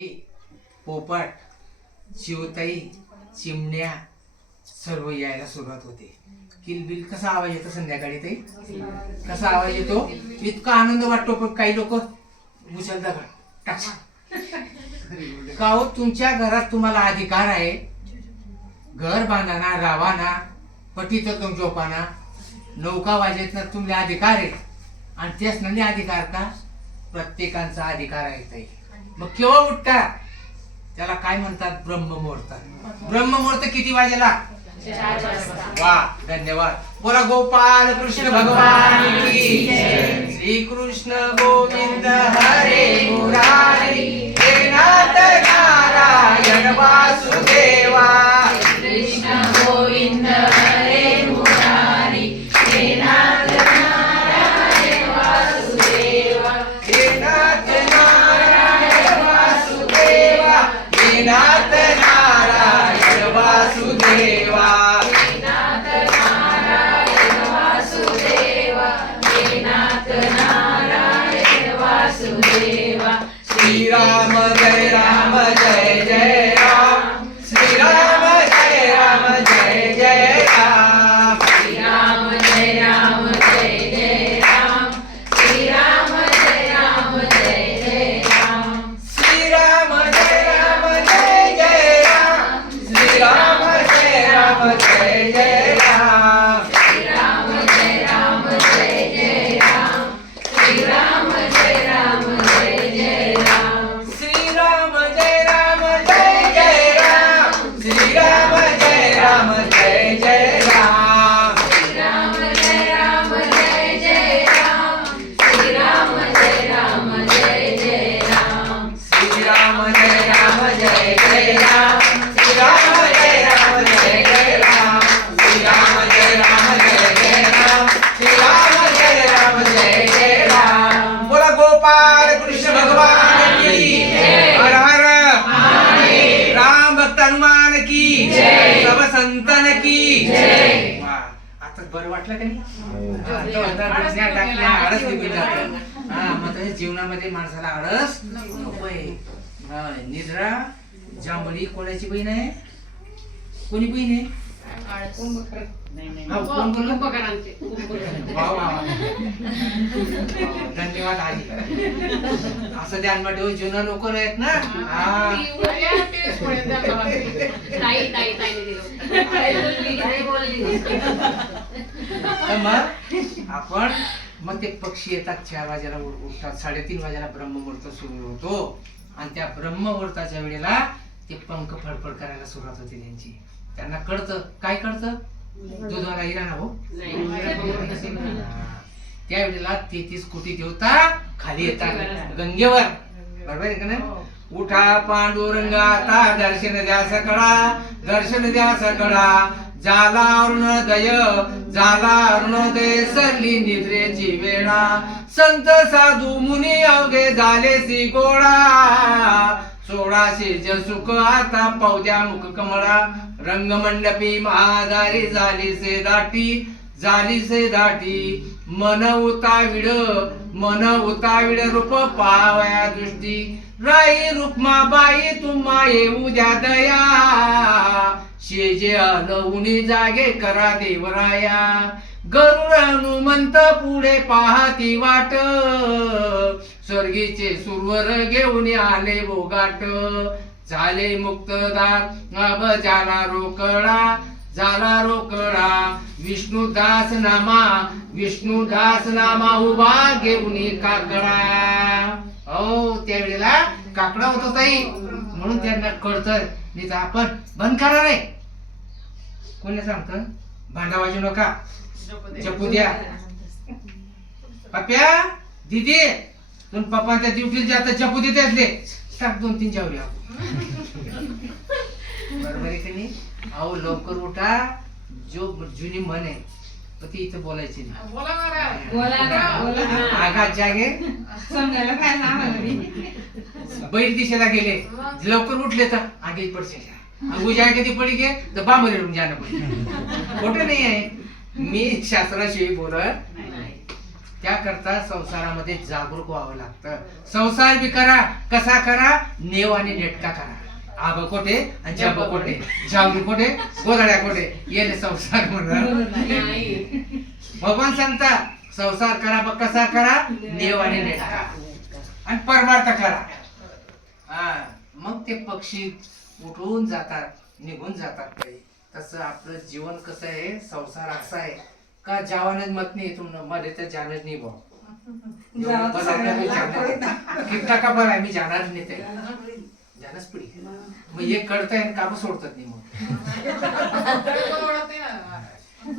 पोपट, चिवताई, चिमण्या सर्व यायला सुरुवात होते. किलबिल कसा आवाज येतो संध्याकाळी ताई, कसा आवाज येतो, इतका आनंद वाटतो. पण काही लोक उचलता टाक का हो, तुमच्या घरात तुम्हाला अधिकार आहे. घर बांधाना, रावाना, पटीत तुम जोपाना, नौका वाजेतना तुमले अधिकार आहे. आणि तेच नाही अधिकार का, प्रत्येकांचा अधिकार आहे ताई. मग केव्हा उठता, त्याला काय म्हणतात, ब्रह्ममुहूर्त. ब्रह्ममुहूर्त किती वाजेला? 4 वाजता. वा, धन्यवाद. बोला गोपाल कृष्ण भगवान की जय. श्री कृष्ण गोविंद हरे मुरारी, हे नाथ नारायण वासुदेवा. कृष्ण गोविंद हरे मुरारी, हे नाथ नारायण वासुदेवा. हे नाथ नारायण वासुदेवा, हे नाथ नारायण वासुदेवा. हे नाथ नारायण वासुदेवा, हे नाथ नारायण वासुदेवा. श्रीराम जय राम जय जय राम, श्रीराम जय राम जय जय राम. श्रीराम जय राम जय जय राम, श्रीराम जय राम जय जय राम. श्रीराम जय राम जय जय राम, श्रीराम जय राम जय जय राम. श्रीराम जय राम जय जय राम, श्रीराम जय राम जय जय राम. श्रीराम जय राम जय जय राम, श्रीराम जय राम जय जय राम. श्रीराम जय राम जय जय राम, श्रीराम जय राम जय जय राम. श्रीराम जय राम जय जय राम, श्रीराम जय राम जय जय राम. श्रीराम जय राम जय जय राम, श्रीराम जय राम जय जय राम. बोला गोपाल कृष्ण भगवान की जय. हर हर महादेव. राम भक्त हनुमान की जय. सब संतन की जय. आता बरं वाटलं का नाही? आळस निघून जातं. मग जीवनामध्ये माणसाला आळस नकोय. निद्रा जांभळी कोणाची बहीण आहे? कोणी बहीण आहे? हा, कोण बोललं? वा, वा, वा. धन्यवाद आजी. असं ध्यान ठेव, जुना लोक आहेत ना. हा. तर मग मग ते पक्षी येतात 4 वाजेला उठतात, 3:30 वाजेला ब्रह्ममुहूर्त सुरू होतो. आणि त्या ब्रह्ममुहूर्ताच्या वेळेला ते पंख फडफड करायला सुरुवात होते त्यांची. त्यांना कळतं, काय कळतं, दूधवाला हिरा ना हो. त्यावेळेला 33 कोटी देवता खाली येतात गंगेवर, बरोबर आहे का नाही? उठा पांडुरंगा, आता दर्शन द्या सकळा, दर्शन द्या सकळा. झाला अरुणोदय, झाला अरुणोदय, सरली निद्रेची वेळा. संत साधू मुनी अवघे झाले सी गोळा. 1600 सुख आता पावद्या मुख कमळा. रंगमंडपी महादारी झाली से दाटी, झाली से दाटी. मन उताविड रूप पावया दृष्टी. राई रुक्माबाई तुम्हा येऊ द्या दया. शेजे अलवुनी जागे करा देवराया. गरुड हनुमंत पुढे पाहती वाट. स्वर्गीचे सुरवर घेऊन आले बोगाट. झाले मुक्तदार अब झाला रोकडा, झाला रोकडा. विष्णुदास नामा उभा घेऊन काकडा. हो, त्यावेळेला काकडा होतो ताई, म्हणून त्यांना कळतं. नाही तर आपण बंद करा रे, कोणी सांगतं भांडा वाजू नका, जपू द्या. पप्या दीदी तुम पप्पाच्या ड्युटीला जाता, जपू देते असले टाक 2-3 जावल्या. बरोबर आहे की नाही? अहो लवकर उठा. जो जुनी मन आहे तर ती इथं बोलायची नाही. आगात जागे बैल दिशेला गेले, लवकर उठले तर आगे पडसे उजाय कधी पडी गे तर बांबरे रूम जाणं पडे. खोटं नाही आहे, मी शास्त्राशिवाय बोलत. त्याकरता संसारामध्ये जागरूक व्हावं लागतं. संसार बी करा, कसा करा, नेव आणि नेटका करा. आब कोठे आणि जब कोठे, जावली कोठे, गोधड्या कोठे, येले संसार म्हणून. भगवान सांगता संसार करा, बघ कसा करा, नेव आणि नेटका आणि परमार्थ करा. हा, मग ते पक्षी उठून जातात, निघून जातात. काही तसं आपलं जीवन कसं आहे, संसार असा आहे का जावानच मत नाही तुम मध्ये तर जानच नाही भाऊ. कितना का बरं आहे, मी जाणार नाही ते जानच पडी. मग एक कळतंय आणि काम सोडतात नाही. मग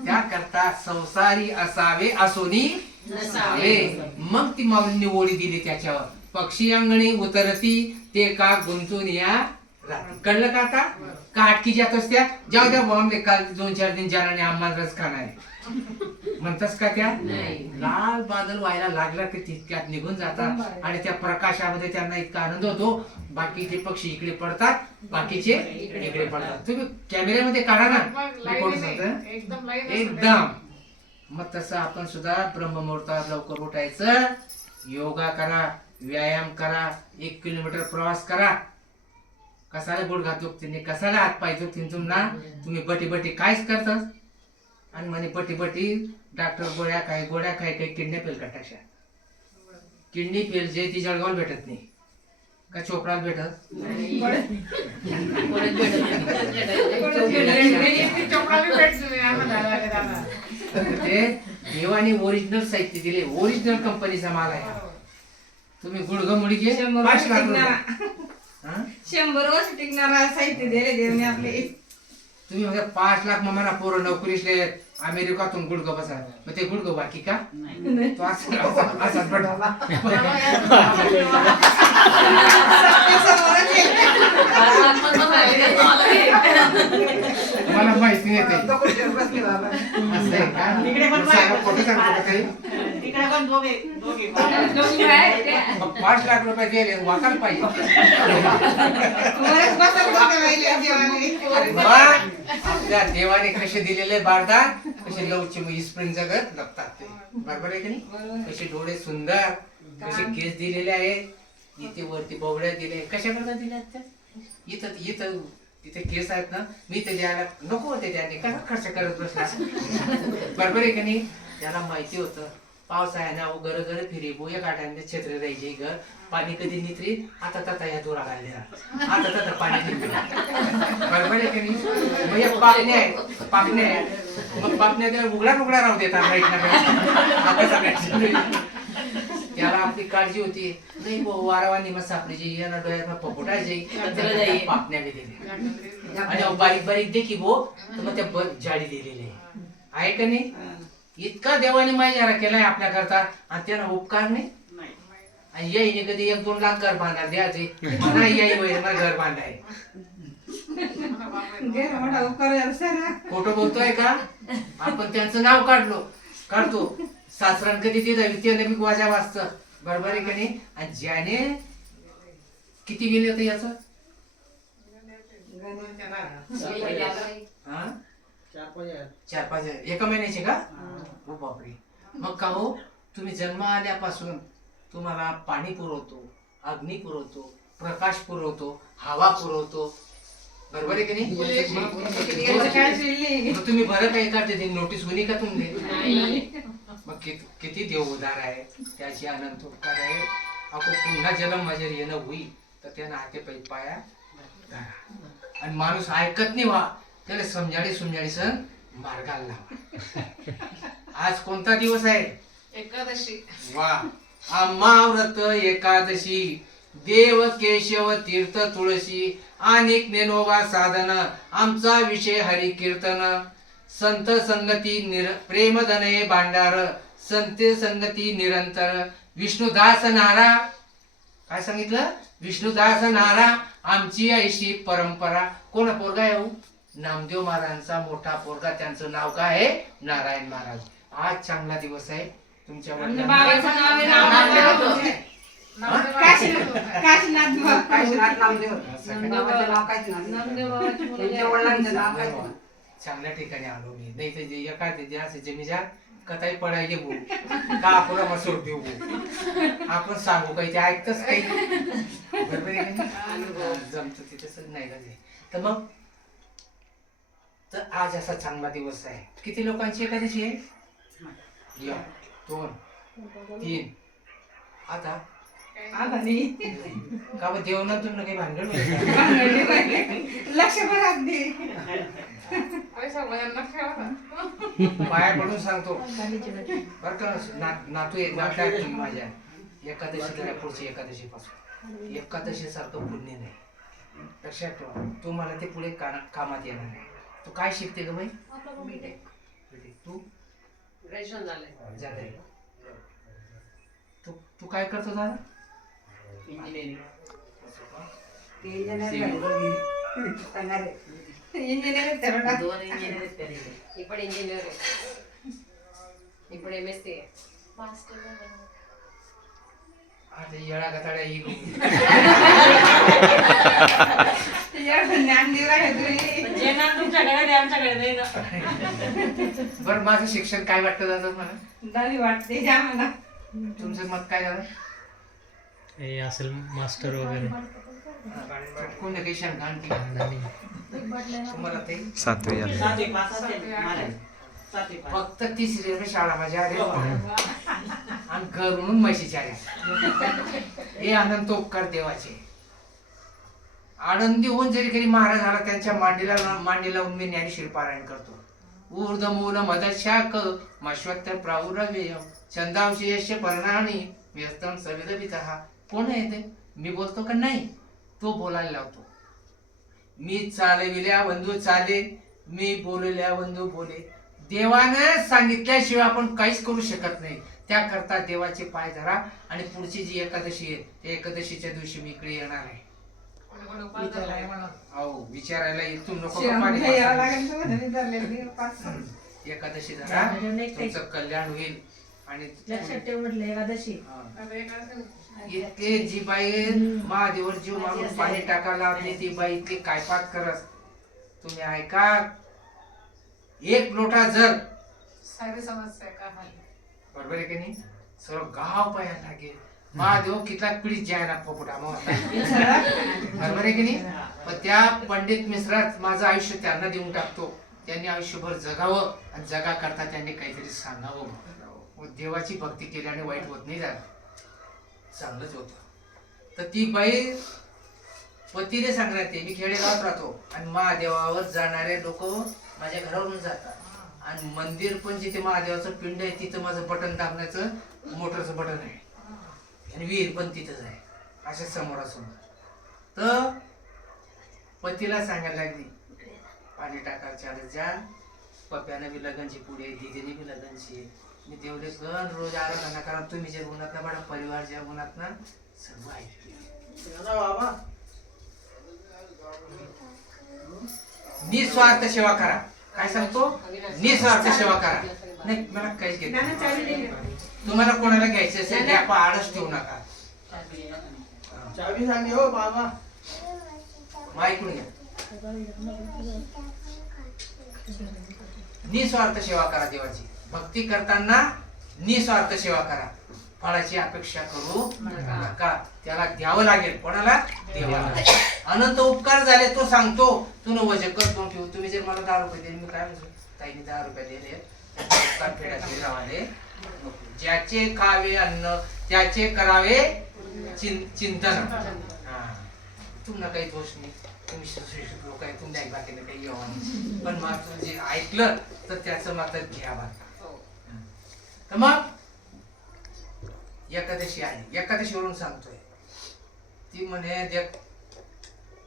त्याकरता संसारी असावे असोनी नसावे. मग ती माऊलींनी ओळी दिली त्याच्यावर. पक्षी अंगणी उतरती ते का गुंतून या रात्री. कळलं का आता? का अटकी जात असत्या, जाऊ द्या बॉम्बे काल 2-4 दिन जाणाने आम्हाला रस खाणार आहे म्हणतास का? त्या लाल बादल व्हायला लागला की तितक्यात निघून जातात आणि त्या प्रकाशामध्ये त्यांना इतका आनंद होतो. बाकीचे पक्षी इकडे पडतात, बाकीचे इकडे पडतात. तुम्ही कॅमेऱ्यामध्ये काढा ना, एकदम. मग तसं आपण सुद्धा ब्रह्ममुहूर्तात लवकर उठायचं, योगा करा, व्यायाम करा, 1 किलोमीटर प्रवास करा. कसाला गुडघा दुखते, कसाला हात पाय दुखतील तुम्हाला, तुम्ही बटी बटी कायच करतात. आणि म्हणे बटी बटी डॉक्टर गोळ्या काय काही किडनी फेल कटाशा. किडनी फेल जे ती जळगाव भेटत नाही का चोपडात भेटत. ते देवाने ओरिजिनल साहित्य दिले, ओरिजिनल कंपनीचा माल आहे. तुम्ही गुडघं मुडघे 5 लाख रुपये, 100 वर्ष टिकणारा साहित्य दिले देवने आपले. तुम्ही म्हणजे 5 लाख मग पोरं नोकरीसले अमेरिकातून गुडघं बसा, मग ते गुडघं बाकी का तो असाच पडला. मला माहिती नाही ते असं आहे का? खोटं सांगतो का काही? मग 5 लाख रुपये गेले वाकायला पाहिजे. आपल्या देवाने कसे दिलेले बारदान, कसे लवची स्प्रिंग जगत जगतात ते. बरोबर आहे की नाही? कसे डोळे सुंदर, कसे केस दिलेले आहेत, इथे वरती बोबड्या दिले. कशा करता दिल्या त्या? इथं इथं तिथे केस आहेत ना, मी ते द्यायला नको होते, त्याने कसा खर्च करत बसला. बरोबर आहे की नाही? त्याला माहिती होतं पावसाळ्यानं घर घर फिरी बोया काढायला छत्र राहायचे घर. पाणी कधी नित्री आता तता या दोरा घालल्या, आता तता पाणी निघते. बरोबर आहे की नाही? मग या पापण्या आहे, पापण्या आहे, मग पापण्या त्याला उघडा उघडा राहू देतात राईट ना. त्याला आपली काळजी होती नाही वारावानी मग सापडीची यांना डोळ्यात पपोटायची पापण्या बी दिले. आणि बारीक बारीक देखी भो तर मग त्या जाडी दिलेली आहे का नाही? इतका देवाने माहिती केलाय आपल्या करता आणि त्यांना उपकार नाही. आणि याईने कधी 1-2 लाख घर बांधायला द्यायचे, मला याई वय मला घर बांधाय. खोटं बोलतोय का? आपण त्यांचं नाव काढतो सासरान कधी ते बी वाजा वाचत. बरोबर आहे का नाही? आणि ज्याने किती गेले होते याच 4-5 एका महिन्याचे का? हो बापरे. मग का हो, तुम्ही जन्म आल्यापासून तुम्हाला पाणी पुरवतो, अग्नी पुरवतो, प्रकाश पुरवतो, हवा पुरवतो. बरोबर आहे की नाही? मग तुम्ही बरं काही काढते नोटीस होणी का तुम्ही? मग किती देव उदार आहे, त्याची अनंत उपकार आहे. आपण पुन्हा जन्म माझ्या येणं होईल तर त्यांना हाते पै पाया धरा. आणि माणूस ऐकत नाही वा त्याला समजाडी सण मार्गाला लावा. आज कोणता दिवस आहे? एकादशी. वा, आम्हा व्रत एकादशी, देव केशव तीर्थ तुळशी, अनेक नेनोबा साधन, आमचा विषय हरी कीर्तन. संत संगती प्रेमधनये भांडार, संत संगती निरंतर. विष्णुदास नारा, काय सांगितलं? विष्णुदास नारा आमची ऐशी परंपरा. कोण पोरगा आहे? नामदेव महाराजांचा मोठा पोरगा, त्यांचं नाव काय आहे? नारायण महाराज. आज चांगला दिवस आहे तुमच्या चांगल्या ठिकाणी आलो मी. नाही तर एखादे जे असे जमीदार कथाही पडायचे भाऊ का आपण मसूर देऊ भाऊ आपण सांगू काही ते ऐकतच काही बरोबर आहे का नाही? जमतं ते तसं नाही का ते तर मग तर आज असा चांगला दिवस आहे किती लोकांची एकादशी आहे 1 2 3 आता आता नाही का बा देवनातून काही भांडण होईल का? लक्ष पण राहत नाही पाया पडून सांगतो बरं का नातू एक नाटक आहे तुम्ही माझ्या एकादशी तर पुढची एकादशी पासून एकादशी सारखं पुण्य नाही लक्षात ठेवा तू मला ते पुढे कामात येणार आहे तू काय शिकते ग बाई तू झालंय तू तू काय करतो दादा इंजिनियर तेवढा आता येळा गताड्या ही ज्ञान देऊ आहे तुम्ही बरं माझं शिक्षण काय वाटतं दादा मला दादी वाटते द्या मला तुमचं मत काय झालं हे असेल मास्टर वगैरे कोण काही शंका आणखी तुम्हाला ते 7वी आली. फक्त 3री रुपये शाळा माझ्या अरे आणि घर म्हणून म्हशीच्या हे अनंत उपकार देवाचे आनंदी होऊन जरी कधी महाराज आला त्यांच्या मांडीला उन्मी ज्ञानेश्वरी पारायण करतो ऊर्ध मूल मदशाक मश्वत्तर प्रावुरव्यय छंदांशी यश परणानी व्यस्तम सविदवितः कोण आहे ते मी बोलतो का नाही तो बोलायला लावतो मी चालविल्या बंधू चाले मी बोलल्या बंधू बोले देवानं सांगितल्याशिवाय आपण काहीच करू शकत नाही त्याकरता देवाचे पाय धरा आणि पुढची जी एकादशी आहे त्या एकादशीच्या दिवशी मी इकडे येणार आहे हो विचारायला इथून नको एकादशी धरा तुमचं कल्याण होईल आणि लक्षात ठेव म्हटलं एकादशी इतके जी बाई महादेवर जीव मारून पाणी टाकायला लावते ती बाई इतके कायपात करत तुम्ही ऐका 1 लोटा जल बरोबर आहे की नाही सर्व गाव पाहायला लागेल महादेव कितला पिढीत जायला पोपटा बरोबर आहे की नाही पण त्या पंडित मिश्रात माझं आयुष्य त्यांना देऊन टाकतो त्यांनी आयुष्यभर जगावं आणि जगा करता त्यांनी काहीतरी सांगावं देवाची भक्ती केल्याने वाईट होत नाही झालं चांगलंच होतं तर ती बाई पतीने सांगण्यात मी खेडेगावात राहतो आणि महादेवावर जाणारे लोक माझ्या घरावरून जातात आणि मंदिर पण जिथे महादेवाचं पिंड आहे तिथं माझं बटन दाबण्याचं मोटरचं बटन आहे आणि विहीर पण तिथंच आहे अशा समोरासमोर तर पतीला सांगायला लागली पाणी टाकायच्या जा पप्यानं बी लगनची पुढे दिदीने बी लगनची मी तेवढे गण रोज आराधना करा तुम्ही जे गुणात ना बडा परिवार ज्या गुणात ना सर्व ऐकले निस्वार्थ सेवा करा काय सांगतो निस्वार्थ सेवा करा नाही मला काहीच घेत तुम्हाला कोणाला घ्यायचं असेल घ्या आडच ठेवू नका ऐकून घ्या निस्वार्थ सेवा करा देवाची भक्ती करताना निस्वार्थ सेवा करा फळाची अपेक्षा करू नका त्याला द्यावं लागेल कोणाला देवाला अनंत उपकार झाले तो सांगतो तू वजन करतो ठेवू तुम्ही जर मला 10 रुपये दिले मी काय म्हणतो ताईने 10 रुपये दिले उपकार फेडायचे रावाले ज्याचे खावे अन्न त्याचे करावे चिंतन तुम्हाला काही दोष नाही तुम्ही सुशिक्षित लोक आहे तुम्ही बाकीने काही येऊ पण मात्र जे ऐकलं तर त्याचं मात्र घ्या तर मग एकादशी आहे एकादशीवरून सांगतोय ती म्हणे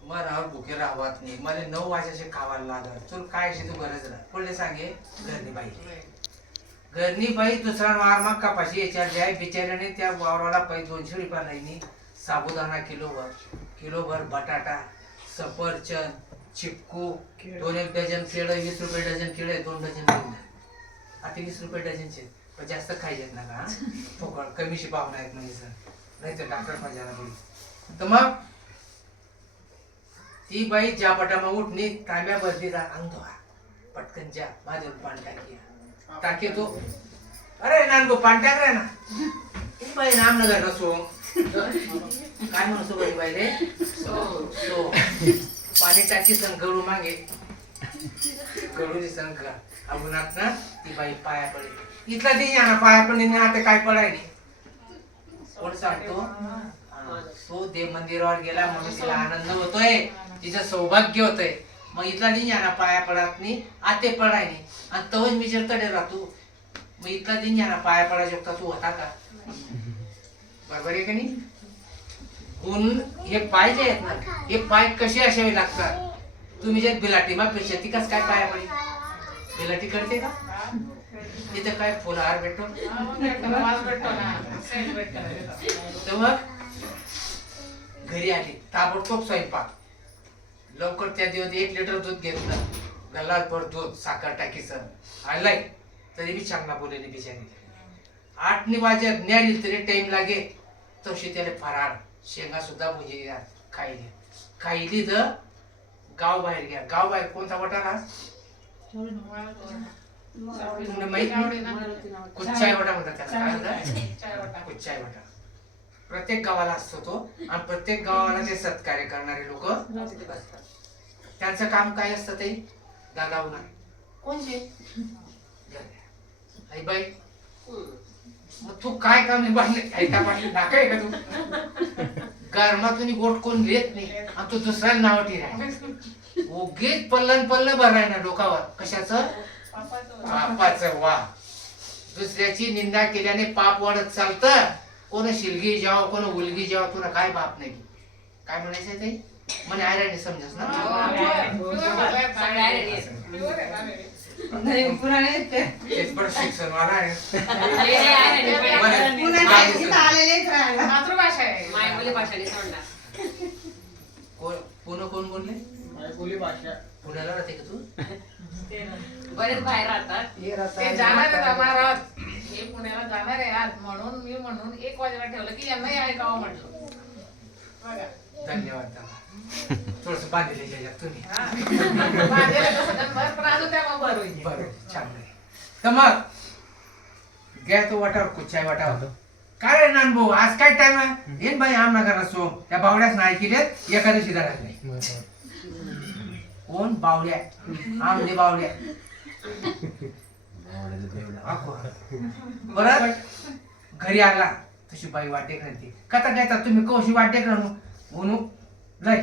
मनावर भुके राहत नाही मला 9 वाजाचे खावायला लागत तुला काय तू गरज राह कोणले सांगे घरनी बाई दुसरा मारमाग कापाशी याच्या जाय बिचाऱ्याने त्या वावराला पै 200 रुपये नाही साबुदाणा किलोभर बटाटा सफरचंद चिक्कू 2 डझन केळं 20 रुपये डझन केळं 2 डझन आता 20 रुपये डझनचे पण जास्त खायचे नका फुकट कमीशी पाहुणा आहेत म्हणजे सर नाही तर डॉक्टर माझ्याला बोली तर मग ती बाई ज्या पटामा उठणी तांब्या भरली अंग धुवा पटकन जा माझ्यावर पाणी टाकी तो अरे नानगो पाणी टाक रे ना बाई नाम न झालं सो काय म्हणतो बाई बाई रे सो पाणी टाकी सण गळू मागे गळू दिसन का अगुनात ना ती बाई पाया पडली इथला ती ना पाया पडली ना आता काय पडायली कोण सांगतो तो देव मंदिरावर गेला म्हणून तिला आनंद होतोय तिचं सौभाग्य होतंय मग इथला ती ना पाया पडत नाही आते पडायनी आणि तवच मी जर तडे राहतो मग इथला दिन ना पाया पडा शकता तू होता का बरोबर आहे का नाही गुण हे पाय जे आहेत ना हे पाय कसे असावे लागतात तुम्ही जे बिलाटी मग पेक्षा ती कस काय पाया पडली बिलाटी करते का तिथे काय फुलहार भेटतो तर मग घरी आली ताबडतोब स्वयंपाक लवकर त्या दिवस 1 लिटर दूध घेतलं गल्लाभर दूध साखर टाकीचं आलाय तरी मी चांगला बोलले बिचारी 8 वाजे न्यारी तरी टाइम लागे तशी त्याला फराळ शेंगा सुद्धा भुजी खायली तर गाव बाहेर घ्या गाव बाहेर कोणता वटाणा माहित कुच्चाय वटा म्हणतात त्याला काय म्हणतात कुच्चाय वटा प्रत्येक गावाला असतो तो आणि प्रत्येक गावाला ते सत्कार्य करणारे लोक त्यांचं काम काय असतं ते दादा उन्हा कोणचे आई बाई मग तू काय काम बांधले ऐका बांधले नाकाय का तू गरमातून गोट कोण घेत नाही आणि तू दुसऱ्याला नाव ठेवाय उगीच पल्लन भराय ना डोकावर कशाचं पापाचं वा दुसऱ्याची निंदा केल्याने पाप वाढत चालतं कोण शिलगी जाव कोण उलगी जाव तुला काय बाप नाही काय म्हणायचंय ते म्हणे आयराणी समजस ना शिक्षण वाला मातृभाषा आहे मायबोली भाषा नाही सोडणार पुणे कोण बोलले मायबोली भाषा पुण्याला राहते का तू बरेच बाहेर राहतात ते जाणार आहेत आम्हाला हे पुण्याला जाणार आहे आज म्हणून मी 1 वाजेला ठेवलं की यांनाही ऐकावं म्हटलं बघा धन्यवाद दादा थोडस बांधले त्याच्यात तुम्ही माझ्याला कसं गणभर पण अजून त्या मग बरं होईल बरोबर छान आहे तर मग घ्या तो वाटावर कुच्चाय वाटावर काय रे नानभाऊ आज काय टाइम आहे येन बाई आम नगर असो त्या बावड्याच नाही केलेत एकादशी धरत नाही कोण बावड्या आमने बावड्या परत घरी आला तशी बाई वाटेक राहते कथा घेतात तुम्ही कशी वाटेक राहू म्हणून लय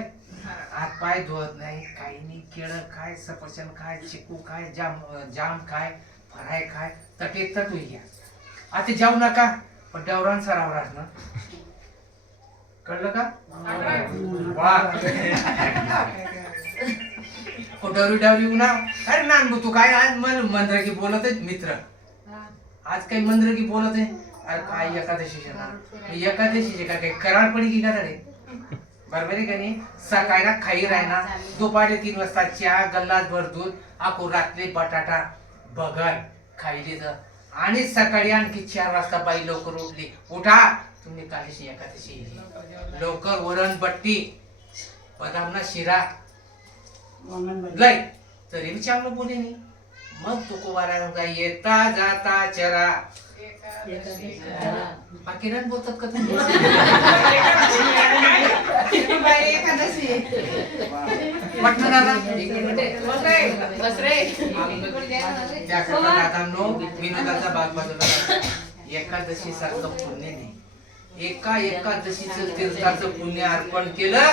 हात पाय धुवत नाही काही नाही केळं काय सफरचंद काय चिकू काय जाम काय फराय काय तटेत तट घ्या आता जाऊ नका पण डवरान सरावर असणार कळलं का वा डावरी ना अरे नानबू तू काय आज मला मंद्रकी बोलत आहे मित्र आज काही मंद्रकी बोलत आहे अरे काय एकादशीचे एकादशीचे का काही करार पडी की का रे बरोबर आहे का नाही सकाळला खाई राहणार दुपारी 3 वाजता चहा गल्लास भर दूध आखो रात्री बटाटा भगर खायली तर आणि सकाळी आणखी 4 वाजता बाई लवकर उठली उठा तुम्ही कालीशी एकादशी लवकर वरण बट्टी बदामना शिरा लय तरी मी चांगलं बोले नाही मग तुको वारा काय येता जाता चरा बाकी नाही बोलतात का तुम्ही पटना दादा बस रे त्या दादांनो विनोदाचा भाग बाजूला एकादशी सारखं पुण्य नाही एका एकादशीचं तीर्थाचं पुण्य अर्पण केलं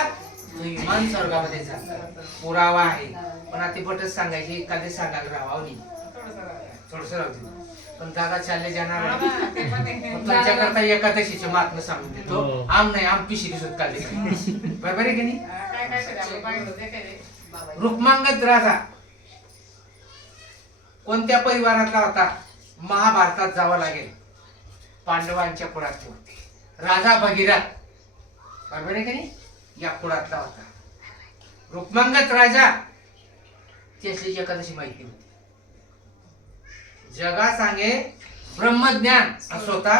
विमान स्वर्गामध्ये जातात पुरावा आहे पण आता बटच सांगायची एखादे सांगायला राहावं नाही थोडस राहू पण दादा चालले जाणार तुमच्याकरता एकादशीचे महात्म्य सांगून देतो आम नाही आम पिशिरी सुद्धा काढले बरोबर आहे की नाही रुक्मांगद राजा कोणत्या परिवारातला होता महाभारतात जावं लागेल पांडवांच्या कुळातले होते राजा भगीरथ बरोबर आहे की नाही या कुळातला होता रुक्मांगद राजा त्याची एकादशी माहिती होती जगा सांगे ब्रह्मज्ञान असं होता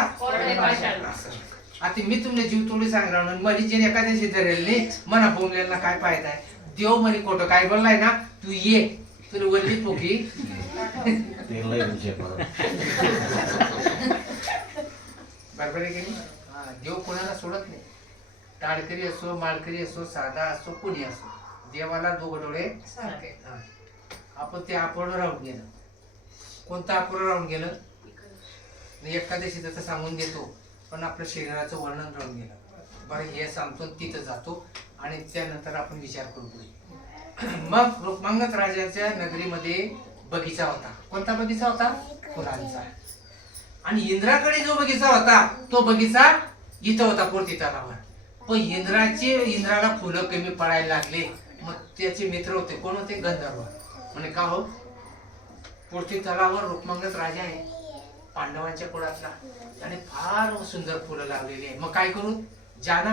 आता मी तुमने जीव तोडी सांगणार मली जे एकादशी धरेल नाही मना बोंबलेला काय फायदा आहे देव मली खोटं काय बोललाय ना तू ये तुला वरली पोकी बरोबर आहे की नाही? हा, देव कोणाला सोडत नाही. टाळकरी असो, माळकरी असो, साधा असो, कोणी असो, देवाला दोघं डोळे सारखे. हा. आपण ते अपूर्ण राहून गेलं. कोणतं अपूर्ण राहून गेलं? एकादशी तर सांगून देतो, पण आपल्या शरीराचं वर्णन राहून गेलं. बरं, हे सांगतो तिथं जातो आणि त्यानंतर आपण विचार करू पुढे. मग रुक्मांगद राजाच्या नगरीमध्ये बगीचा होता. कोणता बगीचा होता? फुलांचा. आणि इंद्राकडे जो बगीचा होता तो बगीचा इथं होता पोर्ती तलावावर. पण इंद्राला फुलं कमी पडायला लागले. मग त्याचे मित्र होते, कोण होते? गंधर्व. म्हणे का हो, पोर्ती तलावावर रुक्मांगद राजा आहे, पांडवांच्या कुळातला, त्याने फार सुंदर फुलं लावलेली आहे. मग काय करू? जा ना,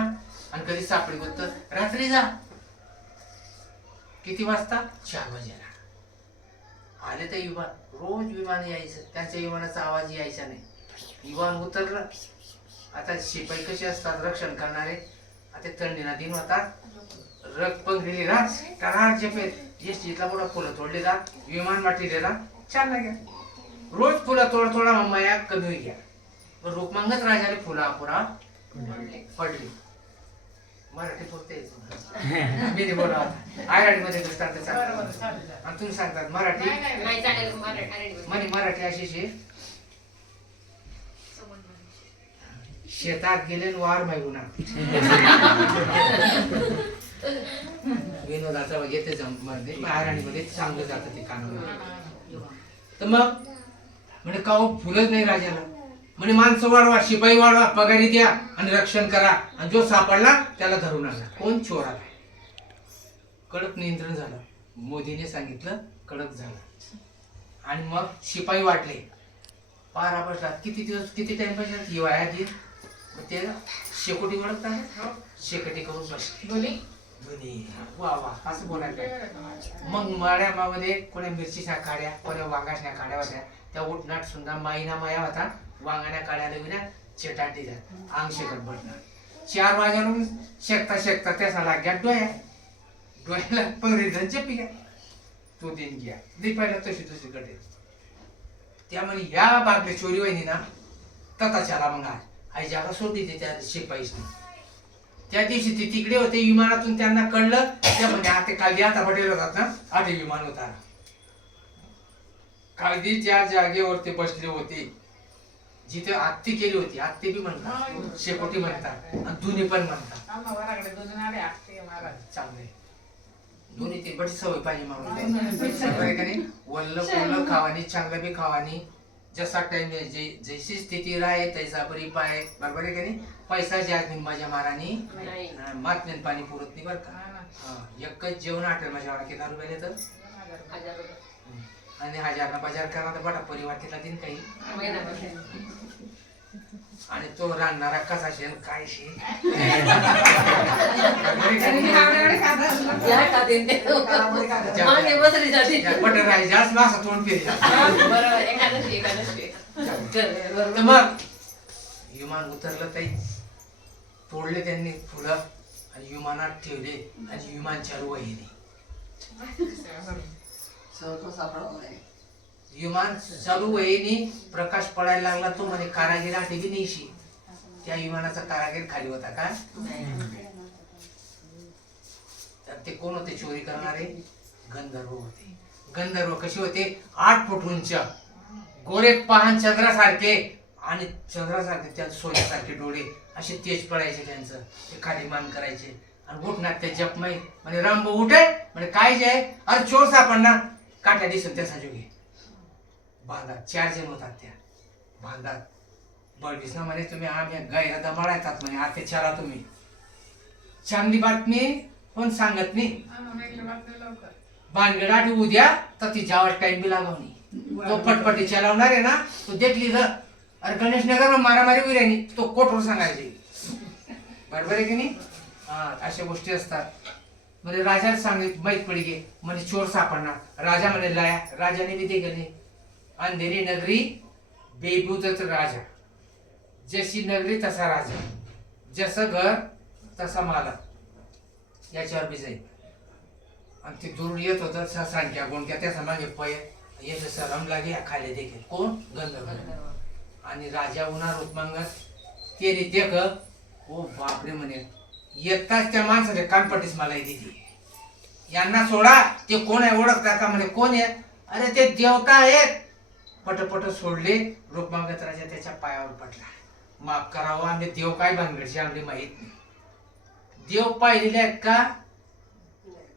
आणि कधी सापडी गोष्ट रात्री जा. किती वाजता? 4 वाजेला. आले तर विमान, रोज विमान यायचं, त्यांच्या विमानाचा आवाज यायचा नाही. विमान उतरलं. आता शिपाई कसे असतात रक्षण करणारे, आता थंडीना दिन होता, रग पंगलेली रात, करार झेपेत एसटीतला मोठा फुलं तोडले जात, विमान वाटलेले रात, छान लाग्या. रोज फुलं थोडा माया कमी होई गया. रुक्मांगद राजाने फुलं अपुरा पडली. मराठी बोलते मी बोला आयराडीमध्ये दृष्टांत बरोबर, सांगतात चालेल. आणि तुम्ही सांगतात मराठी. नाही चालेल मराठी. म्हणे मराठी अशीच आहे. शेतात गेले वार मागून विनोदाचा येते मध्ये आयराणीमध्ये चांगलं जातं ते कानावर. तर मग म्हणे का फुलच नाही राजाला. म्हणे माणसं वाढवा, शिपाई वाढवा, पगारी द्या आणि रक्षण करा, आणि जो सापडला त्याला धरून आणा. कोण? चोर आला. कडक नियंत्रण झालं. मोदीने सांगितलं, कडक झालं. आणि मग शिपाई वाटले. पार बसतात. किती दिवस, किती टाइम बसतात? हिवाळ्यात येईल. मग ते शेकोटी ओळखता ना, शेकोटी करून बसले. दोन्ही? दोन्ही. वा वा असं बोलायचं. मग माड्यामध्ये कोण्या मिरचीच्या काड्या, कोण्या वांगाच्या काड्या होत्या. त्या उठनाट सुद्धा माईना माया होता. वांगाण्या काड्याला विना चेटाटी द्या, अंग शेकत बसणार. 4 वाजून शेकता त्याचा लाग्या डोळ्याला पंगरीधन चेपी घ्या, तो दिन घ्या दीपायला तशी कडे. त्यामुळे ह्या बागल्या चोरी वहिनी ना तताच्याला मग आई जागा सोडली ते त्या शिपाईसनी. त्या दिवशी ते तिकडे होते विमानातून, त्यांना कळलं. त्या म्हणजे आता काल आता पटेल होतात ना, आधी विमान होता. कागदी ज्या जागेवर ते बसले होते, जिथे आत्ती केली होती, आत्ती बी म्हणतात, शेकोटी म्हणतात, आणि दोन्ही पण म्हणतात. आम्हा वराकडे दोन्ही नाडे असते महाराज. चांगले दोन्ही ते बटी सवय पाहिजे म्हणून. वल्ल कोल्ल खावानी, चांगलं बी खावानी. जसा टाइम जैसी स्थिती राहे तैसा बरी पाय. बरोबर आहे का नाही? पैसा ज्या माझ्या मारानी मातमेन पाणी पुरत नाही बरं का. एकच जेवण आठवण माझ्या वाला किती रुपये तर, आणि 1000 बाजार करा तर बटा परिवार तिला दिन काही. आणि तो राहणारा कसा शेल काय शेल बटर राही जास्त मासा तोंड फिरला. मग विमान उतरलं ताई, तोडले त्यांनी फुलं आणि विमानात ठेवले, आणि विमान चालू वहिनी. विमान चालू वहिनी, प्रकाश पडायला लागला. तो म्हणे कारागीर आठे बी नाहीशी. त्या विमानाचा कारागीर खाली होता का? तर ते कोण होते चोरी करणारे? गंधर्व होते. गंधर्व कसे होते? 8 फूट उंच, गोरे पाहन चंद्रासारखे, आणि चंद्रासारखे त्या सोन्यासारखे डोळे असे तेज पडायचे त्यांचं. ते खाली मान करायचे आणि उठणार ते जपमय. म्हणे रामबो उठे. म्हणे काय जे? अरे चोर सापडणार. काठ्या दिसून त्याचा जोगे बांधात 4 जण होतात. त्या बांधात बळवीस ना म्हणे तुम्ही आम्ही गायला दमाडा येतात म्हणे, आता चला तुम्ही. चांगली बातमी पण सांगत नाही. भानगड आठ उद्या तर ती जावट टाइम बी लागवणी. तो फटफटी चलावणार आहे ना, तो देखली तर अरे गणेश नगर मारामारी विराणी तो कोठवर सांगायचे. बरोबर आहे की नाही? हा, अशा गोष्टी असतात. म्हणजे राजाला सांगित माहीत पडी गे म्हणजे चोर सापडणार. राजा म्हणे लाया. राजाने बी ते गेले. अंधेरी नगरी बेबूतच राजा. जशी नगरी तसा राजा, जसं घर तसा मालक. याच्यावर बी जाईल. आणि ते दूर येत होतं सांग्या गोंडक्या त्याचा मागे पय येत रमला गे खाली देखील. कोण? गंधर्व. आणि राजा उन्हा रुक्मांगद ते ते ग ओ बापरे म्हणे येताच त्या माणसाने कानपट्टीच मला दिली. यांना सोडा, ते कोण आहे ओळखता का म्हणे. कोण आहे? अरे ते देवता आहेत. पटपट सोडले. रूपमांगत राजा त्याच्या पायावर पडला. माफ करावं, आम्ही देव काय भानगडचे आम्ही माहित नाही. देव पाहिलेले आहेत का?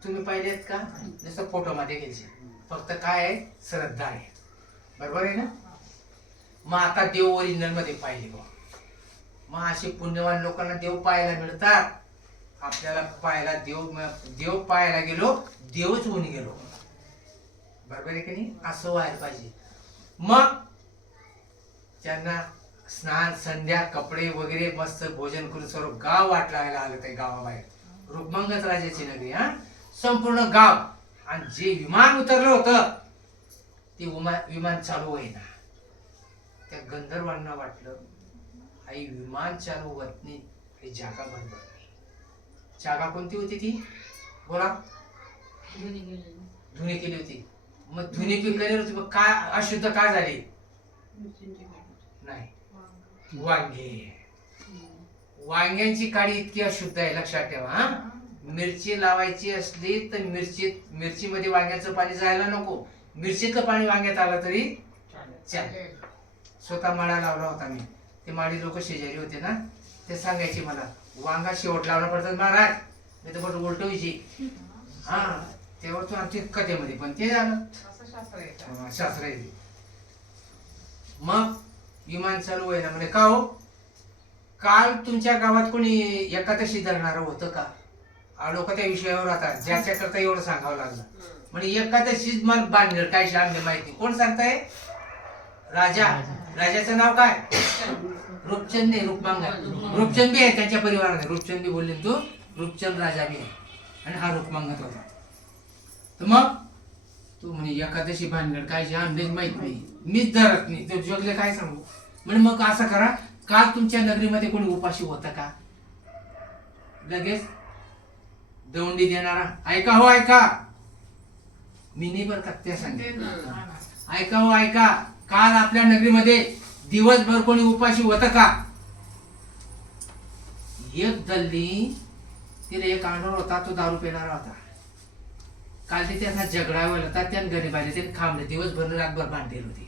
तुम्ही पाहिले आहेत का? नुसतं फोटो मध्ये घ्यायचे. फक्त काय आहे? श्रद्धा आहे. बरोबर आहे ना? मग आता देव ओरिजिनल मध्ये पाहिले बा. मग असे पुण्यवान लोकांना देव पाहायला मिळतात. आपल्याला पाहायला देव पाहायला गेलो, देवच होऊन गेलो. बरोबर आहे की नाही? असं व्हायला पाहिजे. मग त्यांना स्नान संध्या कपडे वगैरे मस्त भोजन करून सर्व गाव वाट लागायला आलं ते गावाबाहेर. रूपमंगत राजाची नगरी. हा संपूर्ण गाव. आणि जे विमान उतरलं होतं ते विमान चालू होईना. त्या गंधर्वांना वाटलं आई विमान चालू होत नाही, ही जागा बंद नाही. जागा कोणती होती ती? बोला. धुनी केली होती. मग धुनी केली होती, मग काय अशुद्ध काय झाली? नाही, वांगे. वांग्यांची काडी इतकी अशुद्ध आहे, लक्षात ठेवा. हा मिरची लावायची असली तर मिरची मध्ये वांग्याचं पाणी जायला नको. मिरचीतलं पाणी वांग्यात आलं तरी चालेल. स्वतः माळा लावला होता मी. ते माळी लोक शेजारी होते ना, ते सांगायचे मला वांगा शेवट लावला पडतात महाराज, मी तर बरोबर उलट व्हायची. हा तेव्हा तू आमच्या कथेमध्ये पण ते झालं. शास्त्र आहे. मग विमान चालू व्हायला म्हणे का हो, काल तुमच्या गावात कोणी एकादशी धरणार होतं का? लोक त्या विषयावर आता ज्याच्या करता एवढं सांगावं लागलं. म्हणजे एकादशीच मला बांधलं काय आम्ही माहिती. कोण सांगताय? राजा. राजाचं नाव काय? रूपचंद नाही, रूपमांगत. रूपचंद बी आहे त्यांच्या परिवाराने. रूपचंद बी बोलले तू, रूपचंद राजा बी आहे आणि हा रूपमांगत होता. तर मग तू म्हणे एकादशी भानगड काय आम्ही माहित नाही, मीच धरत नाही. तो जगले काय सांगू. म्हणजे मग असं करा, काल तुमच्या नगरीमध्ये कोणी उपाशी होता का? लगेच दौंडी देणारा. ऐका हो ऐका, मी नाही बरं का ते सांगते. ऐका हो ऐका, काल आपल्या नगरीमध्ये दिवसभर कोणी उपाशी होतं का? एक दल्ली, तिला एक आंडोर होता, तो दारू पिणारा होता. काल ते त्यांना झगडावं होता, त्यानं गरीबाले ते खांबले. दिवसभर रातभर भांडलेली होती.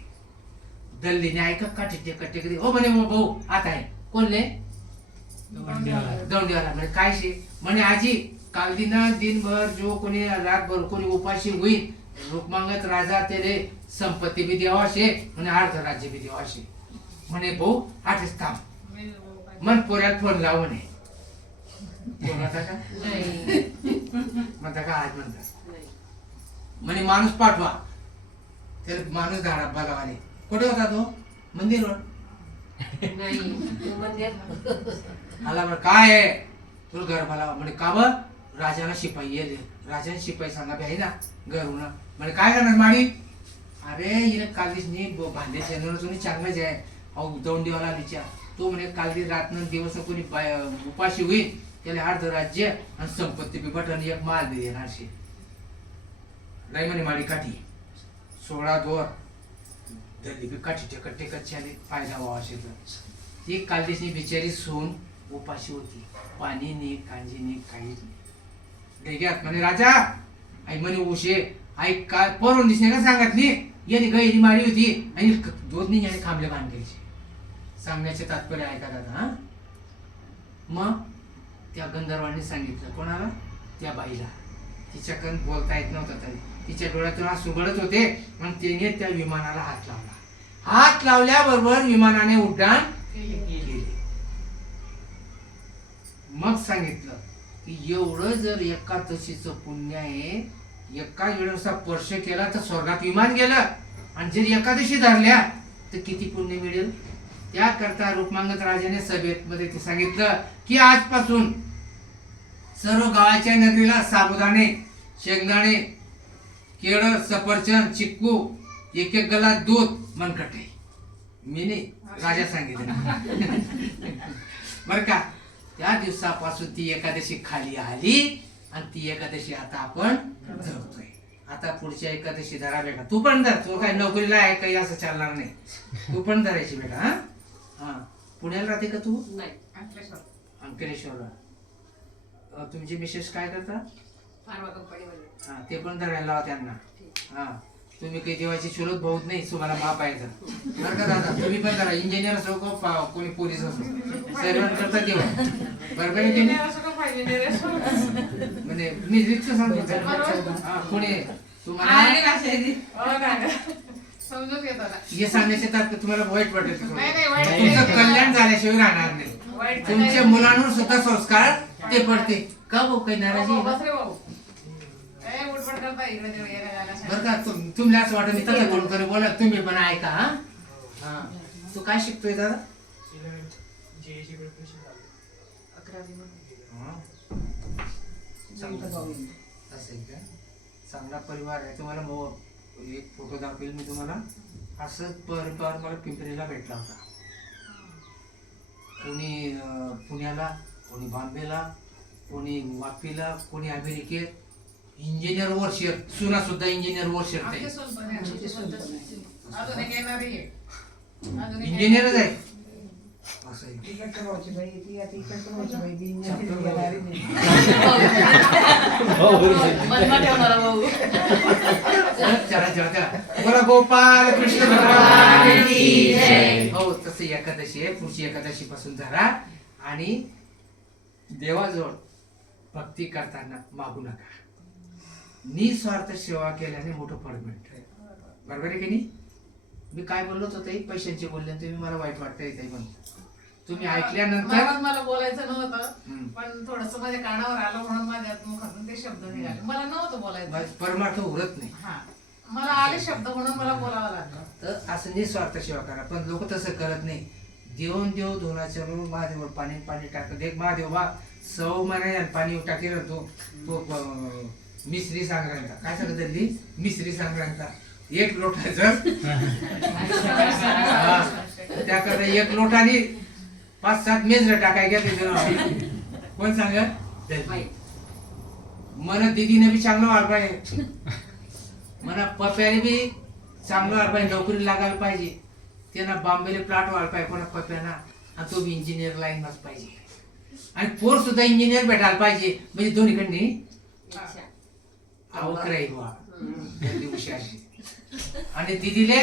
दल्लीने ऐका काठी कट्टे कधी हो म्हणे भाऊ आता आहे कोणले दौंडीवाला. म्हणे काय शे? म्हणे आजी काल दिनभर जो कोणी रातभर कोणी उपाशी होईल, रूपमांगत राजा तेरे संपत्ती बी देवा शे म्हणे, अर्ध राज्य बी देवा शे. म्हणे भाऊ आठच थांब, मन पोऱ्यात फोन लाव म्हणे. फोन होता का? म्हणता का? आज म्हणता म्हणे माणूस पाठवा. त्याला माणूस धाडा बघावाले. कुठे होता तो? मंदिरवर. आला म्हणे काय आहे तुला घर मला. म्हणे का बर? राजाला शिपाई येले. राजाने शिपाई सांगा आहे ना घरून. म्हणे काय करणार माडी? अरे हिने कालदीसनी भांडे चंद्र चांगलंच आहे. अहो दौंडीवाला विचार तो म्हणे कालदी रात्र दिवस कोणी उपाशी होईल त्याला अर्ध राज्य आणि संपत्ती बी बटन एक माल बी देणार शे. नाही म्हणे माडी काठी 16 दोर दल्ली बी काठी टेकत आले फायदा व्हावा असे. ती कालदेशनी बिचारी सून उपाशी होती. पाणी नाही कांजी नाही काहीच नाही. ढेग्यात म्हणे राजा आई म्हणे उशे आई काय परवून दिसणे का सांगत नाही. याने गैरी मारी होती आणि दूध नाही याने खांबले बांधायचे. सांगण्याचे तात्पर्य ऐका दादा. हा मग त्या गंधर्वांनी सांगितलं कोणाला? त्या बाईला. तिच्याकडून बोलता येत नव्हतं तरी तिच्या डोळ्यातून आसू गळत होते. मग तिने त्या विमानाला हात लावला. हात लावल्याबरोबर विमानाने उड्डाण केले. मग सांगितलं की एवढं जर एकादशीचं पुण्य आहे, एका वेळेचा स्पर्श केला तर स्वर्गात विमान गेलं. आणि जर एकादशी धरल्या तर किती पुण्य मिळेल. त्याकरता रूपमांगत राजाने सभेत मध्ये ते सांगितलं की आजपासून सर्व गावाच्या नगरीला साबुदाणे शेंगदाणे केळ सफरचंद चिक्कू एक एक गलास दूध मनकटे. मी नाही राजा सांगितलं बर का. त्या दिवसापासून ती एकादशी खाली आली आणि ती एकादशी आता आपण धरतोय. आता पुढच्या एकादशी धरा बेटा. तू पण धर. तू काही नोकरीला आहे काही असं चालणार नाही. तू पण धरायची बेटा. हा पुण्याला राहते का तू? नाही अंकलेश्वरला. तुमची मिसेस काय करता? फार्मा कंपनीमध्ये. हा, ते पण धरायला लावा त्यांना. हा, तुम्ही काही देवाची चुलत बहुत नाही, तुम्हाला माप आहे बरं का दादा. तुम्ही पण करा, इंजिनियर असो का कोणी पोलीस असो, सर्वंट करता देवा. बरोबर आहे की नाही? म्हणजे मी रिक्त सांगतो. हा, कोणी तुम्हाला समजून घेतो ना. हे सांगण्याचे तात्पर्य तुम्हाला वाईट वाटेल. नाही नाही वाईट तुमचं कल्याण झाल्याशिवाय राहणार नाही. वाईट तुमच्या मुलांवर सुद्धा संस्कार ते पडते का भाऊ? काही नाराजी आहे का? बस रे भाऊ. ए, उठपट करता इकडे तिकडे येण्या जाण्यासाठी. बरं का तुम्हाला असं वाटत मी तसं करून तरी बोला, तुम्ही पण ऐका. हा हा, तू काय शिकतोय दादा? हा. असं आहे का? चांगला परिवार आहे. तुम्हाला एक फोटो दाखवेल मी तुम्हाला. असंच परिवार मला पिंपरीला भेटला होता. कोणी पुण्याला, कोणी बॉम्बेला, कोणी वापीला, कोणी अमेरिकेत. इंजिनियर वर्षीय, सुना सुद्धा इंजिनियर वर्षीय आमचे सोनपणे आहे. अजून एक येणारी आहे. अजून एक इंजिनियरच आहे. असं आहे. मनमा ठेवणारा भाऊ. चला चला चला, बोला गोपाल कृष्ण भगवान की जय. हो, तसं एकादशी आहे. पुढची एकादशी पासून धरा आणि देवाजवळ भक्ती करताना मागू नका. निस्वार्थ सेवा केल्याने मोठं फळ मिळतं. बरोबर आहे की नाही? मी काय बोललो होतो ते पैशांचे बोलले, तुम्ही मला वाईट वाटतंय ते पण तुम्ही ऐकल्यानंतर. मला बोलायचं नव्हतं, हम्म. पण थोडस माझ्या कानावर आलं म्हणून माझ्या मुखातून ते शब्द निघाले. मला नव्हतं बोलायचं. माझं परमार्थ उरत नाही. हा, मला आले शब्द म्हणून मला बोलावं लागलं. तर असं निस्वार्थ सेवा करा. पण लोक तसं करत नाही. देऊन देव धुनाच्या महादेव पाणी पाणी टाकत. एक महादेव बा सौ महिन्यात पाणी टाकेल तो मिश्री सांगता. काय सांगत त्यांनी? मिश्री सांगता. एक लोटाचं त्याकरता एक लोटाने 5-7 मेजर टाकाय कोण सांगत? मन दिदीने बी चांगलं व्हायला पाहिजे, म्हणा पप्याने बी चांगलं व्हायला पाहिजे, नोकरी लागायला पाहिजे. त्यांना बॉम्बेला प्लॉट व्हायला पाहिजे कोणा पप्याना, आणि तो बी इंजिनियर लाईन मध्ये पाहिजे. आणि पोर सुद्धा इंजिनियर भेटायला पाहिजे. म्हणजे दोन्हीकडनी आवक राहील बा हुशारशी. आणि दिदीले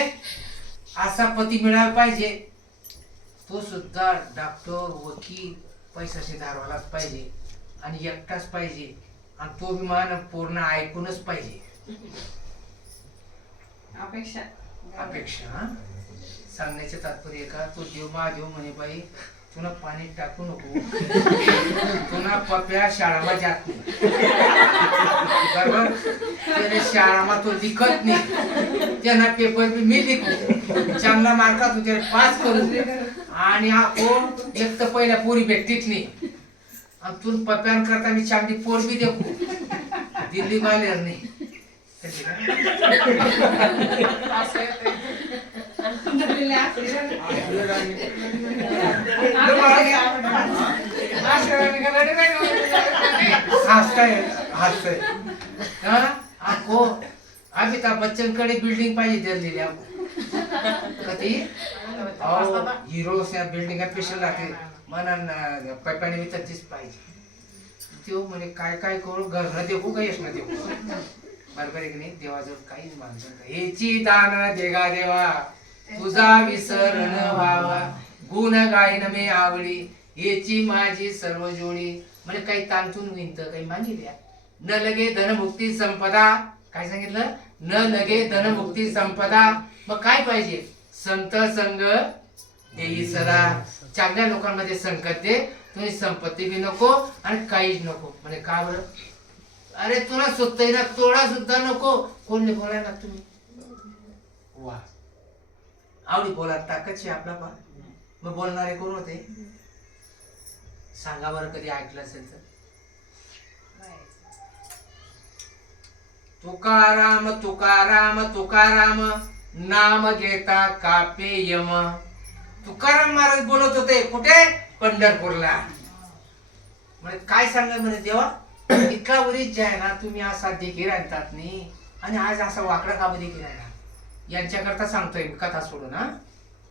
असा पती मिळायला पाहिजे, तो सुद्धा डॉक्टर वकील पैशाशी धारवालाच पाहिजे आणि एकटाच पाहिजे. आणि तो विमान पूर्ण ऐकूनच पाहिजे. अपेक्षा अपेक्षा सांगण्याचे तात्पर्य का? तो देव महादेव म्हणे बाई तुला पाणी टाकू नको, तुला पप्या शाळामा जात नाही. बरोबर? त्याने शाळामा तो लिखत नाही. त्यांना पेपर बी मी लिखतो. चांगला मार्का तू त्याला पास करू. आणि हा कोण एक तर पहिल्या पोरी भेटतीच नाही. आणि तू पप्यान करता मी चांगली पोर बी देखू. दिल्ली बाहेर नाही. अमिताभ बच्चन कडे बिल्डिंग पाहिजे दिलेल्या कधी हिरो बिल्डिंग स्पेशल राहते म्हणा पप्पाने मी तशीच पाहिजे. तो म्हणे काय काय करू, घर न देऊ का यश न देऊ. बरोबर आहे की नाही? देवाजवळ काहीच मागत नाही. हेची दान देगा देवा तुझा विसर न व्हावा, गुण गायन मे आवडी हेची माझी सर्व जोडी. म्हणजे काही तांतून विंत काही मागितल्या. न लगे धनमुक्ती संपदा. काय सांगितलं? न लगे धनमुक्ती संपदा. मग काय पाहिजे? संत संग देई सदा. चांगल्या लोकांमध्ये संकट दे. तुम्ही संपत्ती बी नको आणि काहीच नको. म्हणजे का बरं? अरे तुला सुद्धा ना तोडा सुद्धा नको. कोण बोलायला तुम्ही? वा, आवडी बोला ताकदशी आपला पा. मग बोलणारे कोण होते सांगा बरं, कधी ऐकलं असेल तर? तुकाराम तुकाराम तुकाराम नाम घेता कापे यम. तुकाराम महाराज बोलत होते कुठे? पंढरपूरला. म्हणजे काय सांगा म्हणे देवा, इतका वरीच जे आहे ना तुम्ही असा देखील आणतात नाही आणि आज असा वाकडा का देखील आहे ना. यांच्याकरता सांगतोय कथा सोडून. हा,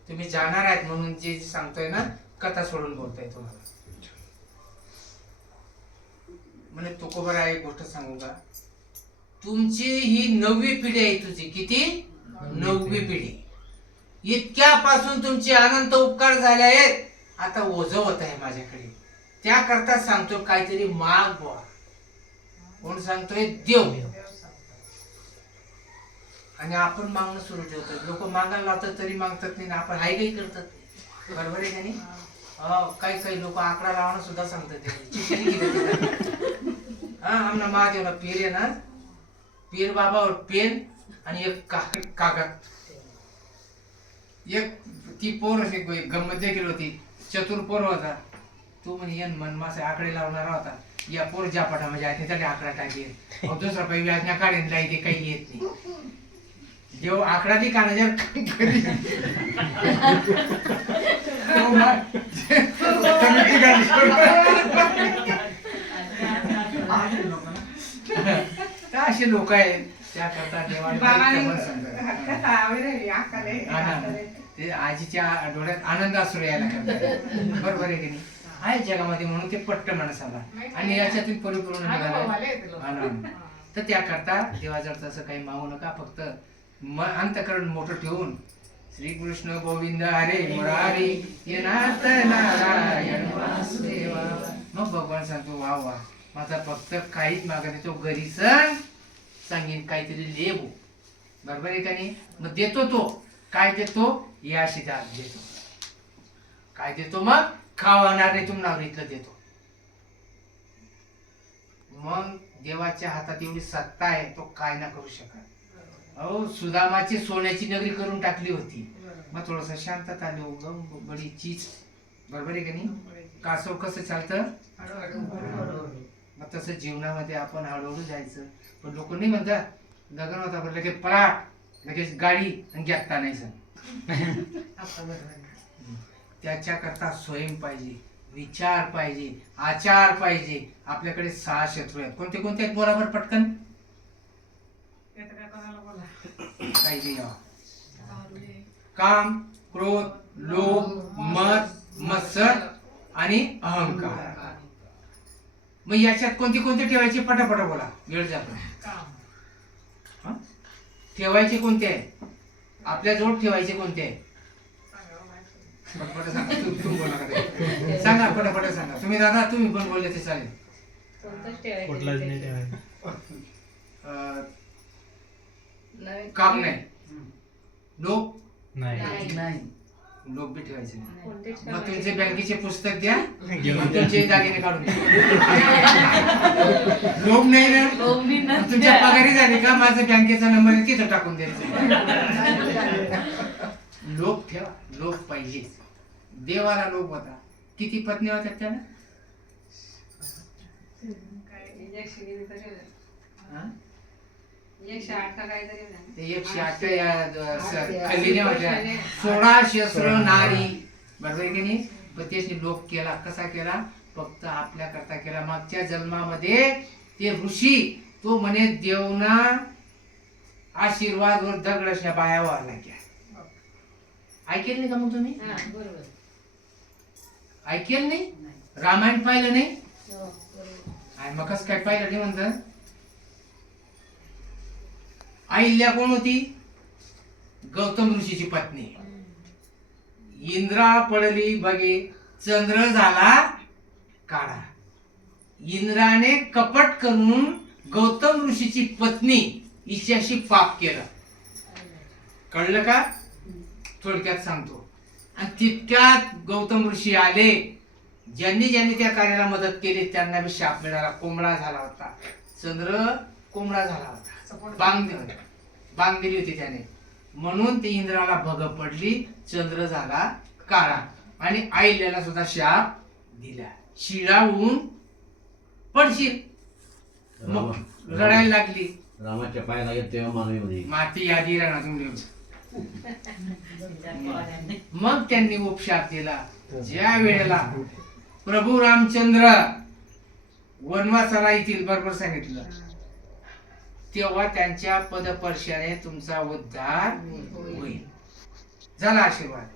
तुम्ही जाणार आहेत म्हणून जे सांगतोय ना कथा सोडून बोलताय तुम्हाला. म्हणे तुकोबरा एक गोष्ट सांगू का, तुमची ही 9वी पिढी आहे तुझी. किती? 9वी पिढी. इतक्यापासून तुमचे अनंत उपकार झाले आहेत, आता ओझं होत आहे माझ्याकडे. त्याकरता सांगतो काहीतरी माग बुवा. कोण सांगतोय? देव. आणि आपण मागणं सुरू ठेवतो. लोक मागायला लावतात तरी मागतात नाही, आपण हाय काही करतात. बरोबर आहे का नाही? काही काही लोक आकडा लावणं सुद्धा सांगतात. हा, आमना महादेवला पीर आहे ना, पीर बाबावर पेन आणि एक कागद. एक ती पोर अशी गंमत देखील होती. चतुर पोर होता तो. म्हणे यन मन मासे आकडे लावणारा होता. या पोर ज्या पटा म्हणजे आहे त्याला आकडा टाकेल. दुसरा काही व्याजना काढेल नाही, ते काही येत नाही. देव आकडा ती कानाच्या असे लोक आहेत. त्याकरता ते आजीच्या डोळ्यात आनंद असू यायला करतात. बरोबर आहे की नाही? आहे जगामध्ये म्हणून ते पट्ट माणसाला, आणि याच्यातून परिपूर्ण निघालं. तर त्याकरता देवाजवळ तसं काही मागू नका. फक्त अंतकरण मोठं ठेवून श्री कृष्ण गोविंद हरे मुरारी ये नाथ नारायण वासुदेवा. मग भगवान सांगतो वा वा, माझा फक्त काहीच मागत नाही. तो घरी सण सांगेन काहीतरी लेबो. बरोबर आहे का नाही? मग देतो तो. काय देतो? या शिदा देतो. काय देतो? मग खावणार नाही तुम नावरीतलं देतो. मग देवाच्या हातात एवढी सत्ता आहे, तो काय ना करू शकत. अहो, सुदामाची सोन्याची नगरी करून टाकली होती. मग थोडस शांतता आली. बडी चीज. बरोबर आहे का नाही? कासव कसं चालतं? मग तसं जीवनामध्ये आपण हळूहळू जायचं. पण लोक नाही म्हणतात लग्न होता पण लगेच पराट, लगेच गाडी आणि घेता नाही सर. त्याच्याकरता स्वयं पाहिजे, विचार पाहिजे, आचार पाहिजे. आपल्याकडे 6 शत्रू आहेत. कोणते कोणते आहेत? बरोबर पटकन पाहिजे. काम, क्रोध, लोभ, मद, मत्सर आणि अहंकार. मग याच्यात कोणते कोणते ठेवायचे? पटापट बोला, वेळ जातो. ठेवायचे कोणते आहे? आपल्या जवळ ठेवायचे कोणते आहे? पटपट सांगा. तुम्ही बोला. सांगा पटापट सांगा. तुम्ही दादा तुम्ही पण बोलले ते चालेल. कुठलाच नाही ठेवायचं. काम नाही, लोभ नाही. लोभ बी ठेवायचे नाही. मग तुमचे बँकेचे पुस्तक द्या, तुमचे दागिने काढून द्या. लोभ नाही ना? तुमच्या पगारी झाली का माझा बँकेचा नंबर तिथं टाकून द्यायचा. लोभ ठेवा. लोभ पाहिजे. देवाला लोभ होता. किती पत्नी होत्या त्याला? 108 खलिने होत्या. 16 शस्त्र नारी. बरोबर आहे की नाही? पण त्याने लोभ केला. कसा केला? फक्त आपल्या करता केला. मागच्या जन्मामध्ये ते ऋषी तो म्हणे देवना आशीर्वाद वर दगडशा बाया वारला क्या. ऐकेल नाही का मग तुम्ही? ऐकेल नाही? रामायण पाहिलं नाही? आणि मग कसं काय पाहिलं नाही म्हणतात? अहिल्या कोण होती? गौतम ऋषीची पत्नी. इंद्रा पडली बघे, चंद्र झाला काळा. इंद्राने कपट करून गौतम ऋषीची पत्नी हिच्याशी पाप केलं. कळलं का? थोडक्यात सांगतो. आणि तितक्यात गौतम ऋषी आले. ज्यांनी ज्यांनी त्या कार्याला मदत केली त्यांना बी शाप मिळाला. कोंबडा झाला होता. चंद्र कोंबडा झाला होता. बांग दिली होती त्याने. म्हणून ते इंद्राला भग पडली. चंद्र झाला काळा. आणि अहिल्याला सुद्धा शाप दिला. शिळावून पडशील. मग रडायला लागली. रामाच्या पायाला येत तेव्हा मानवी मध्ये माती यादी राहणार तुम्ही. मग त्यांनी उपशाप दिला. ज्या वेळेला प्रभू रामचंद्र वनवासाला येतील, बरोबर सांगितलं, तेव्हा त्यांच्या पदपर्शाने तुमचा उद्धार होईल. झाला आशीर्वाद.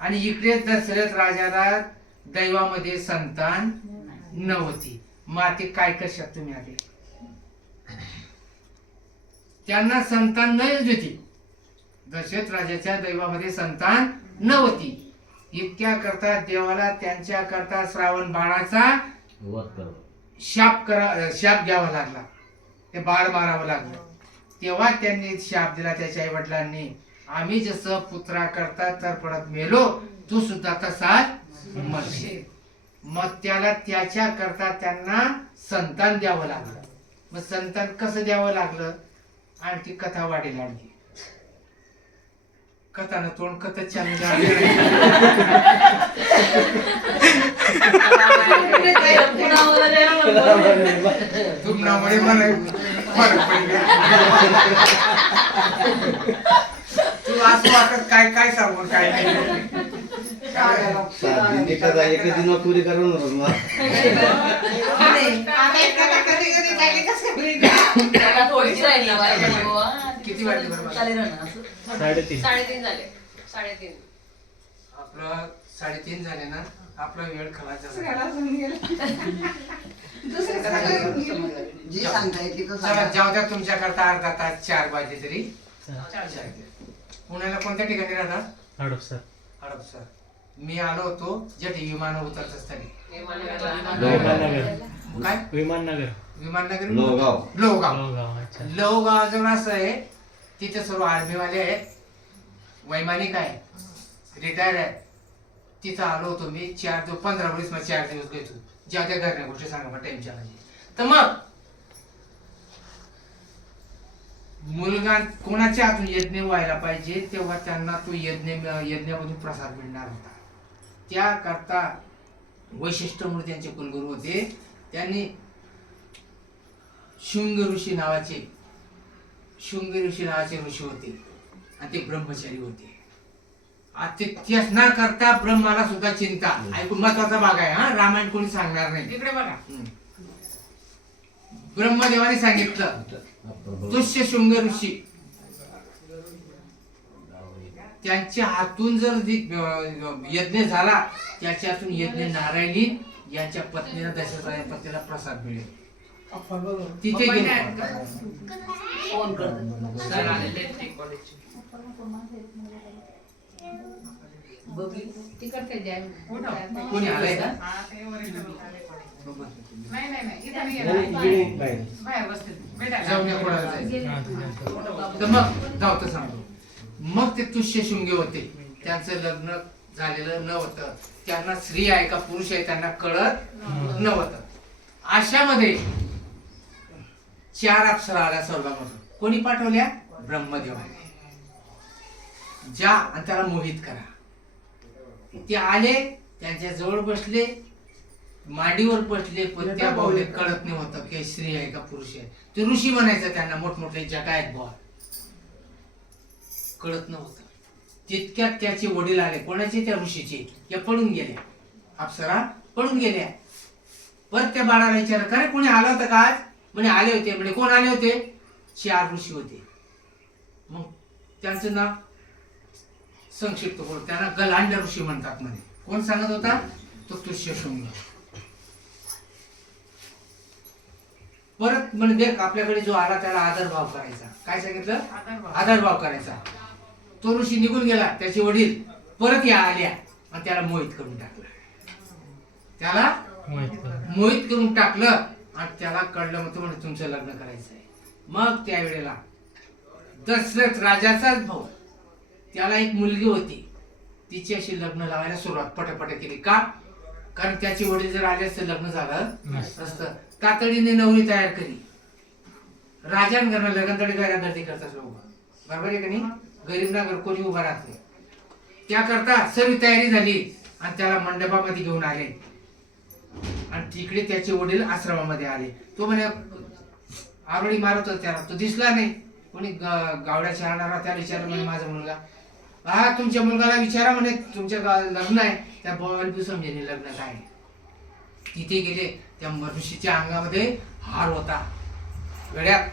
आणि इकडे दशरथ राजाला दैवामध्ये संतान नव्हती. मग ते काय कशात तुम्ही आले? त्यांना संतान नाही होती. दशरथ राजाच्या दैवामध्ये संतान नव्हती. इतक्या करता देवाला त्यांच्या करता श्रावण बाळाचा वध कर. शाप घ्यावा लागला. ते बाळ मारावं लागलं. तेव्हा त्यांनी शाप दिला त्याच्या आई वडिलांनी, आम्ही जसं पुत्रा करता तर पडत मेलो, तू सुद्धा तसाच मरशील. मग त्याला त्याच्या करता त्यांना संतान द्यावं लागलं. मग संतान कसं द्यावं लागलं? आणखी कथा वाढेल. आणखी कथानं तोंड कथच चालू तुमनामुळे मला फरक पडला. तू असं वाटत काय काय सांगून काय नाही. एकच दिन पुरी करून किती वाटली बरोबर? 3:30. 3:30 झाले. 3:30. आपलं 3:30 झाले ना. आपला वेळ खलास झाला. सगळ्याला समजून गेलं. दुसरं सगळं समजून गेलं. जी सांगता येते तो चला सांगा. जाऊ द्या तुमच्या करता अर्धा तास 4 वाजले तरी. चालेल. पुण्याला कोणत्या ठिकाणी राहता? हडपसर. हडपसर. मी आलो होतो जेठी विमान उतरत असताना. विमाननगर. काय विमाननगर. विमाननगर? लोहगाव. लोहगाव. लोहगाव. अच्छा. लोहगाव जवळ असं आहे, तिथे सर्व आर्मीवाले आहेत, वैमानिक आहे, रिटायर आहे. तिथं आलो होतो मी 15-20 मध्ये 4 दिवस घेतो. ज्या त्या घरण्या गोष्टी सांगा मग टाइमच्या म्हणजे. तर मग मुलगा कोणाच्या हातून यज्ञ व्हायला पाहिजे तेव्हा त्यांना तो यज्ञामधून प्रसाद मिळणार होता. त्याकरता वैशिष्ट्य म्हणून त्यांचे कुलगुरू होते. त्यांनी शुंग ऋषी नावाचे ऋषी होते आणि ते ब्रह्मचारी होते. तेच न करता ब्रह्माला सुद्धा चिंता. ऐकून महत्वाचा भाग आहे हा. रामायण कोणी सांगणार नाही. तिकडे बघा. ब्रह्मदेवाने सांगितलं दुष्य शुंग ऋषी त्यांच्या हातून जर यज्ञ झाला त्याच्या हातून यज्ञ नारायणी यांच्या पत्नीला दशरथ पत्नीला प्रसाद मिळेल. तिथे गेले. कोणी आलंय का? हा, ते वरिष्ठ लोक आले कोणी. नाही इथं नाही येणार. बाहेर बसतील. भेटायला. जाऊन या कोणाला जायचं. हा, ठीक तर मग जाऊ तर सांगतो. मग ते तुष्य शुंगे होते. त्यांचं लग्न झालेलं नव्हतं. त्यांना स्त्री आहे का पुरुष आहे त्यांना कळत नव्हतं. अशामध्ये 4 अप्सरा आल्या स्वर्गामधून. कोणी पाठवल्या? ब्रह्मदेवाने. जा आणि त्याला मोहित करा. ते आले, त्यांच्या जवळ बसले, मांडीवर बसले, पण त्या भाऊले कळत नव्हतं की स्त्री आहे का पुरुष आहे. ते ऋषी म्हणायचं त्यांना, मोठमोठे जटा आहेत बुवा, कळत नव्हतं. तितक्यात त्याचे वडील आले. कोणाचे? त्या ऋषीचे. या पळून गेल्या. अप्सरा पळून गेल्या. परत त्या बाळाला विचारलं, खरे कोणी आलं होतं का आज? म्हणे आले होते. म्हणजे कोण आले होते? 4 ऋषी होते. मग त्यांचं नाव संक्षिप्त बोल, त्यांना गलांड ऋषी म्हणतात म्हणे. कोण सांगत होता? तो तुष्यशृंग. परत म्हणजे देख आपल्याकडे जो आला त्याला आदरभाव करायचा. काय सांगितलं? आदरभाव करायचा. तो ऋषी निघून गेला. त्याचे वडील परत या आल्या आणि त्याला मोहित करून टाकलं. त्याला मोहित करून टाकलं आणि त्याला कळलं मग म्हणजे तुमचं लग्न करायचं आहे. मग त्यावेळेला दशरथ राजाचाच भाऊ, त्याला एक मुलगी होती, तिच्याशी लग्न लावायला सुरुवात पटपट केली. का? कारण त्याचे वडील जर आले असते लग्न झालं असतं. तातडीने नवरी तयार करी. राजांना लगनतडी करायला गर्दी करतात लोक, बरोबर आहे का नाही? गरीब ना घर कोणी उभा राहत नाही. त्याकरता सर्व तयारी झाली आणि त्याला मंडपामध्ये घेऊन आले आणि तिकडे त्याचे वडील आश्रमामध्ये आले. तो म्हणे आरोळी मारत होता त्याला, तो दिसला नाही. कोणी गावड्या शहाणारा त्याला विचारलं म्हणे माझा मुलगा. हा तुमच्या मुलगाला विचारा म्हणे, तुमच्या लग्न आहे. त्या बोवाला समजेल लग्न काय. तिथे गेले. त्या ऋषीच्या अंगामध्ये हार होता गड्यात.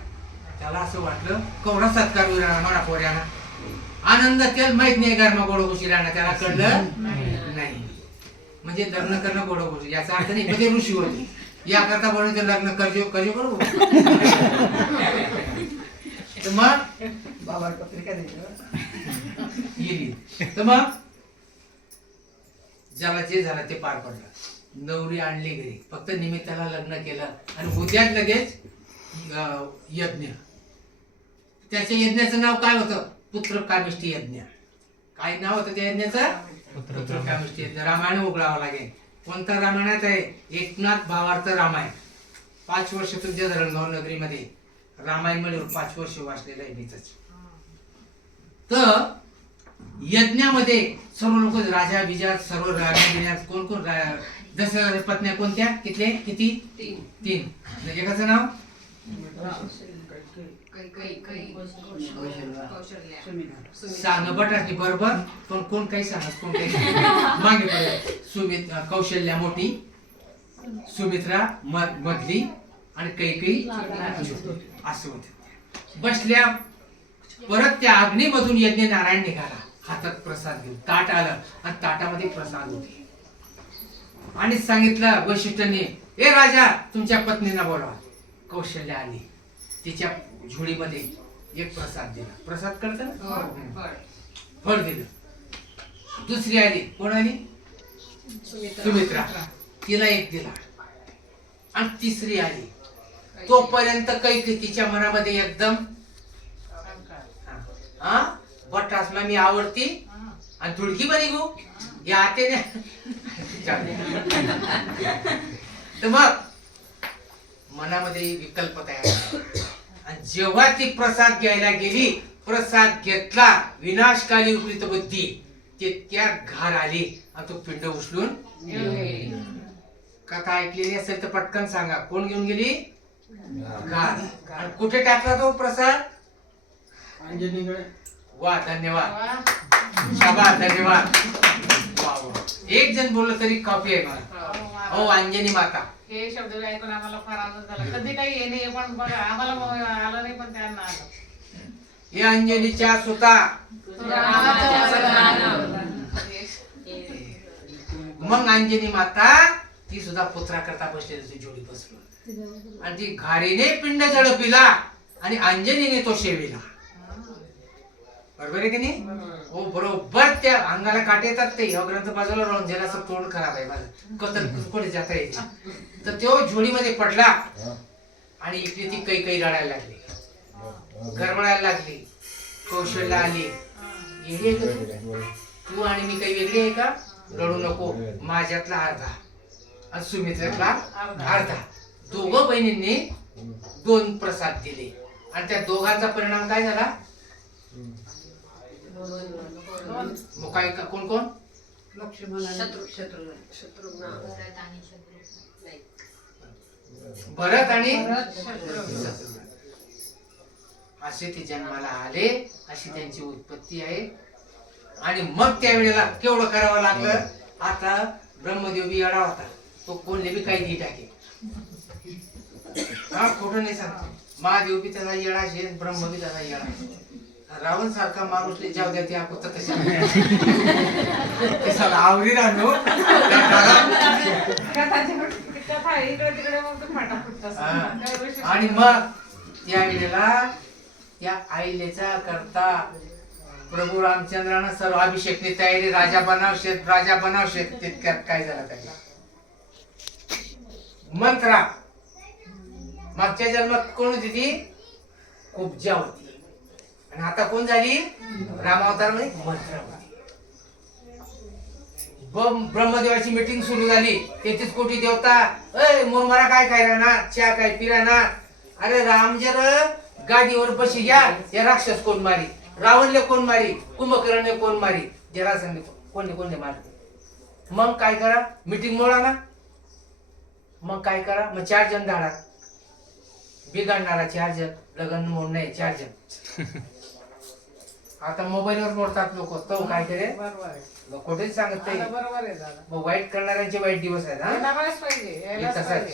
त्याला असं वाटलं कवडा सत्कार म्हणा पोऱ्याना आनंद त्याला माहित नाही गरमा गोड गोष्टी राहणार, त्याला कळलं नाही. म्हणजे लग्न करणं गोड गोष्ट याचा अर्थ नाही, म्हणजे ऋषी होते याकरता बोलून ते लग्न करजो करजो करू. तर मग बाबा पत्रिका द्यायची. गेली. तर मग ज्याला जे झालं ते पार पडलं. नवरी आणली घरी, फक्त निमित्ताला लग्न केलं आणि उद्याच लगेच यज्ञ. त्याच्या यज्ञाचं नाव काय होतं? पुत्र कामिष्टी यज्ञ. काय नाव होतं त्या यज्ञाचं? पुत्र कामिष्टी यज्ञ. रामायण उघडावं लागेल. कोणता रामायणात आहे? एकनाथ भावार्थ रामायण. 5 वर्ष तुझ्या धरणगाव नगरीमध्ये रामायण मध्ये 5 वर्ष वाचलेलं आहे मीच. तर यज्ञामध्ये सर्व लोक राजा बिजा सर्व राजा कोण कोण दशरथ पत्न्या कोणत्या किती किती 3. एकाचं नाव सांग बटाटी बरोबर, पण कोण काही सांगत कोण काही मागे पडे. कौशल्या मोठी, सुमित्रा मधली आणि कैकेयी असं होते. बसल्या परत त्या अग्नीमधून यज्ञ नारायण निघाला, हातात प्रसाद घेऊन. ताट आलं आणि ताटामध्ये प्रसाद होते. आणि सांगितलं वैशिष्ट्याने, ए राजा तुमच्या पत्नीला बोलवा. कौशल्या आली, तिच्या झोळीमध्ये एक प्रसाद दिला. प्रसाद कळतं ना, फळ दिलं. दुसरी आली, कोण आली? सुमित्रा, तिला एक दिला. आणि तिसरी आली. तोपर्यंत काही तिच्या मनामध्ये एकदम बटासला मी आवडती आणि धुडकी बनी गो या आतेने. तर मग मनामध्ये विकल्प तयार झाला. आणि जेव्हा ती प्रसाद घ्यायला गेली, प्रसाद घेतला, विनाशकाली उपरीत बुद्धी, ते त्या घार आली आणि तो पिंड उचलून कथा ऐकलेली असेल तर पटकन सांगा, कोण घेऊन गेली? घार. आणि कुठे टाकला तो प्रसाद? अंजनीकडे. वा, धन्यवाद, शाबास, धन्यवाद. वा वा, एक जण बोललं तरी काफी आहे मला. हो, अंजनी माता. हे शब्द ऐकून आम्हाला फार आनंद झाला. कधी काही येणे पण बघा आम्हाला आलं नाही, पण त्यांना आलं. हे अंजनीच्या सुता. मग अंजनी माता ती सुद्धा पुत्रा करता बसलेली जोडी बसलो आणि ती घारीने पिंड झडपिला आणि अंजनीने तो शेविला. बरोबर आहे की नाही? हो, बरोबर. त्या अंगाला काटे येतात. ते ग्रंथ बाजूला राहून ज्याला असं तोंड खराब आहे माझं, कतल कुठे जाता येते. तर तो झोळीमध्ये पडला आणि इकडे ती काही रडायला लागली, गरमळायला लागली. कौशल्या आली, तू आणि मी काही वेगळी आहे का? रडू नको, माझ्यातला अर्धा आणि सुमित्रेतला अर्धा. दोघं बहिणींनी 2 प्रसाद दिले आणि त्या दोघांचा परिणाम काय झाला? मग काय कोण कोण? भरत आणि असे ते जन्माला आले. अशी त्यांची उत्पत्ती आहे. आणि मग त्यावेळेला केवढं करावं लागलं? आता ब्रह्मदेव बी येडा होता, तो कोणले बी काही दी टाके. हा, खोटं नाही सांगतो. महादेव बी त्याला येडा शे, ब्रह्म बी त्याला येडा. रावण सारखा माणूस जाऊ द्या, ते आपण तशा आवरी राहतो. आणि मग त्या वेळेला त्या आईलेचा करता प्रभू रामचंद्रानं सर्व अभिषेकनी तयारी, राजा बनावशेत, राजा बनावशेत. तितक्यात काय झालं त्याला? मंत्रा. मागच्या जन्मात कोण होती ती? कुब्जा होती. आणि आता कोण झाली? रामावतार मध्ये मंत्रा होती. ब्रह्मदेवाची मीटिंग सुरू झाली. 33 कोटी देवता, अय मुरमारा काय काय राहणार, चहा काय पिराना. अरे राम जर गादीवर बशी घ्या, या राक्षस कोण मारी, रावणले कोण मारी, कुंभकर्णने कोण मारी, जरा सांगितलं कोणते कोणते मारते. मग काय करा? मीटिंग मोडा ना. मग काय करा? मग 4 जण धाडा. बिघडणारा 4 जण, लग्न मोड नाही 4 जण. आता मोबाईलवर मोडतात लोक. तो काय करे? खोटेच सांगत नाही. मग वाईट करणाऱ्यांचे वाईट दिवस आहेत. तसाच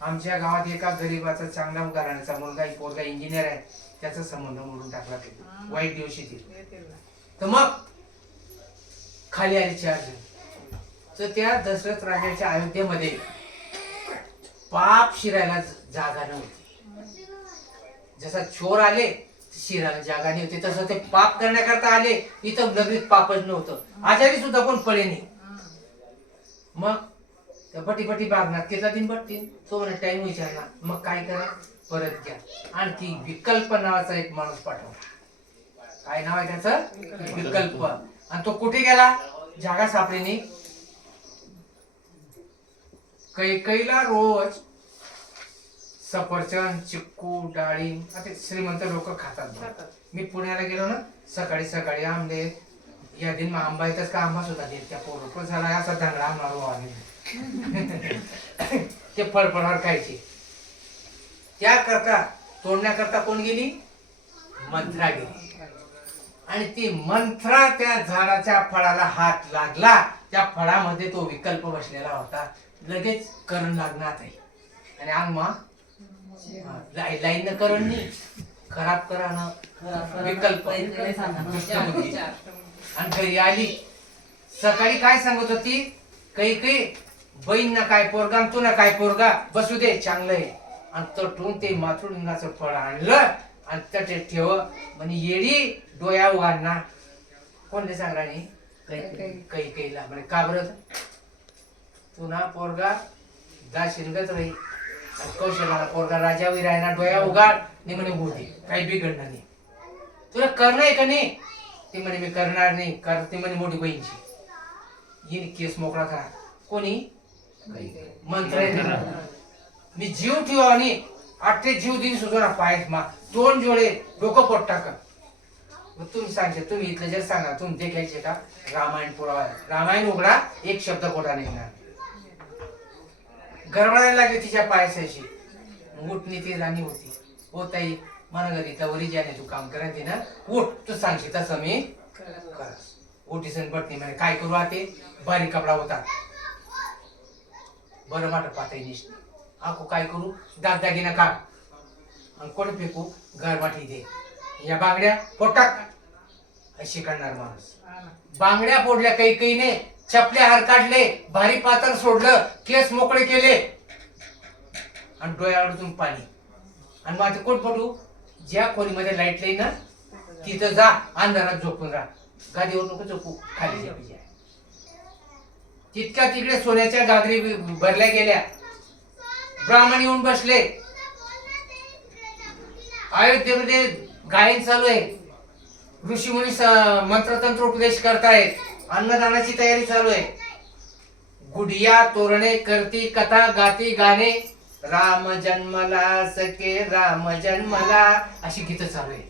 आमच्या गावात एका गरीबाचा चांगला घराण्याचा मुलगा पोरगा इंजिनियर आहे. त्याचा संबंध मोडून टाकला ते वाईट दिवस येतील. येतील ना. तर मग खाली आले 4 जण. तर त्या दशरथ राजाच्या अयोध्येमध्ये पाप शिरायला जागा नव्हती. जसा चोर आले शिरायला जागा नाही होती, तसं ते पाप करण्याकरता आले. इथं नगरीत पापच नव्हतं, आजारी सुद्धा कोण पळे नाही. मग पटी बागणार तिथला दिन बट्टी तो म्हणे टाइम विचारला. मग काय करा, परत घ्या. आणखी विकल्प नावाचा एक माणूस पाठवला. काय नाव आहे त्याचं? विकल्प. आणि तो कुठे गेला? जागा सापडी नाही. कैकईला रोज सफरचंद, चिक्कू, डाळिंब आता श्रीमंत लोक खातात. मी पुण्याला गेलो ना, सकाळी आंबे या दिन मग आंबा येतच का आंबा सुद्धा देत त्या पोरं झाला असा धांगडा आम्हाला ते फळफळावर खायचे. त्याकरता तोडण्याकरता कोण गेली? मंत्रा गेली. आणि ती मंत्रा त्या झाडाच्या फळाला हात लागला. त्या फळामध्ये तो विकल्प बसलेला होता. लगेच करण लागणार आहे. आणि आंबा लाईन करण नाही, खराब करा ना विकल्प. आणि घरी आली. सकाळी काय सांगत होती? काही बहीण ना काय पोरगा, तू ना काय पोरगा, बसू दे चांगलं आहे. आणि तटून ते मातृलिंगाचं फळ आणलं आणि तटे ठेव म्हणे येडी डोया उघडणार. कोणते सांग राणी? कैकेयीला. म्हणे का बरं? तू ना पोरगा जा शिंगत राही. कौशल्याला पोरगा राजा वी राहणार, डोया उघाड नाही म्हणे होते, काही बिघडणार नाही. तुला करणं आहे का नाही? ते म्हणे मी करणार नाही. करते म्हणे मोठी बहीणची. हिने केस मोकळा करा. कोणी? मंत्र. मी जीव ठेवा आणि 8 जीव दिन सुद्धा पाय मा 2 जोडे डोकं पोट टाका. मग तुम्ही सांगते, तुम्ही इथलं जर सांगा तुम्ही देखायचे का? रामायण पुरावा. रामायण उघडा, एक शब्द खोटा निघणार. गरबडायला लागली तिच्या पायसाशी. उठणी ती राणी होती. हो ताई मला घरी तवरी ज्याने तू काम करायचे ना, उठ तू सांगशील तसं मी करस. उठीसन बटणी म्हणे काय करू आते? बारीक कपडा होता. बरं वाटत पाहता निष्ठ आखो काय करू? दागदागिना काढ आणि कोण फेकू? गरबाठी दे. या बांगड्या पोटाक अशी करणार माणूस. बांगड्या फोडल्या कैकेयीने, चपले हार काढले, भारी पातळ सोडलं, केस मोकळे केले आणि डोळ्यावरतून पाणी. आणि मग कोण पटू? ज्या खोलीमध्ये लाईट नाही ना तिथं जा, अंधारात झोपून राहा. गादीवर नको झोपू, खाली झोपी. तितक्या तिकडे सोन्याच्या गागरी भरल्या गेल्या. ब्राह्मण येऊन बसले. अयोध्येमध्ये गायन चालू आहे. ऋषी मुनी मंत्रतंत्र उपदेश करतायत. अन्नदानाची तयारी चालू आहे. गुढिया तोरणे करती कथा गाती गाणे. राम जन्मला सखे राम जन्मला अशी गीतं चालू आहे.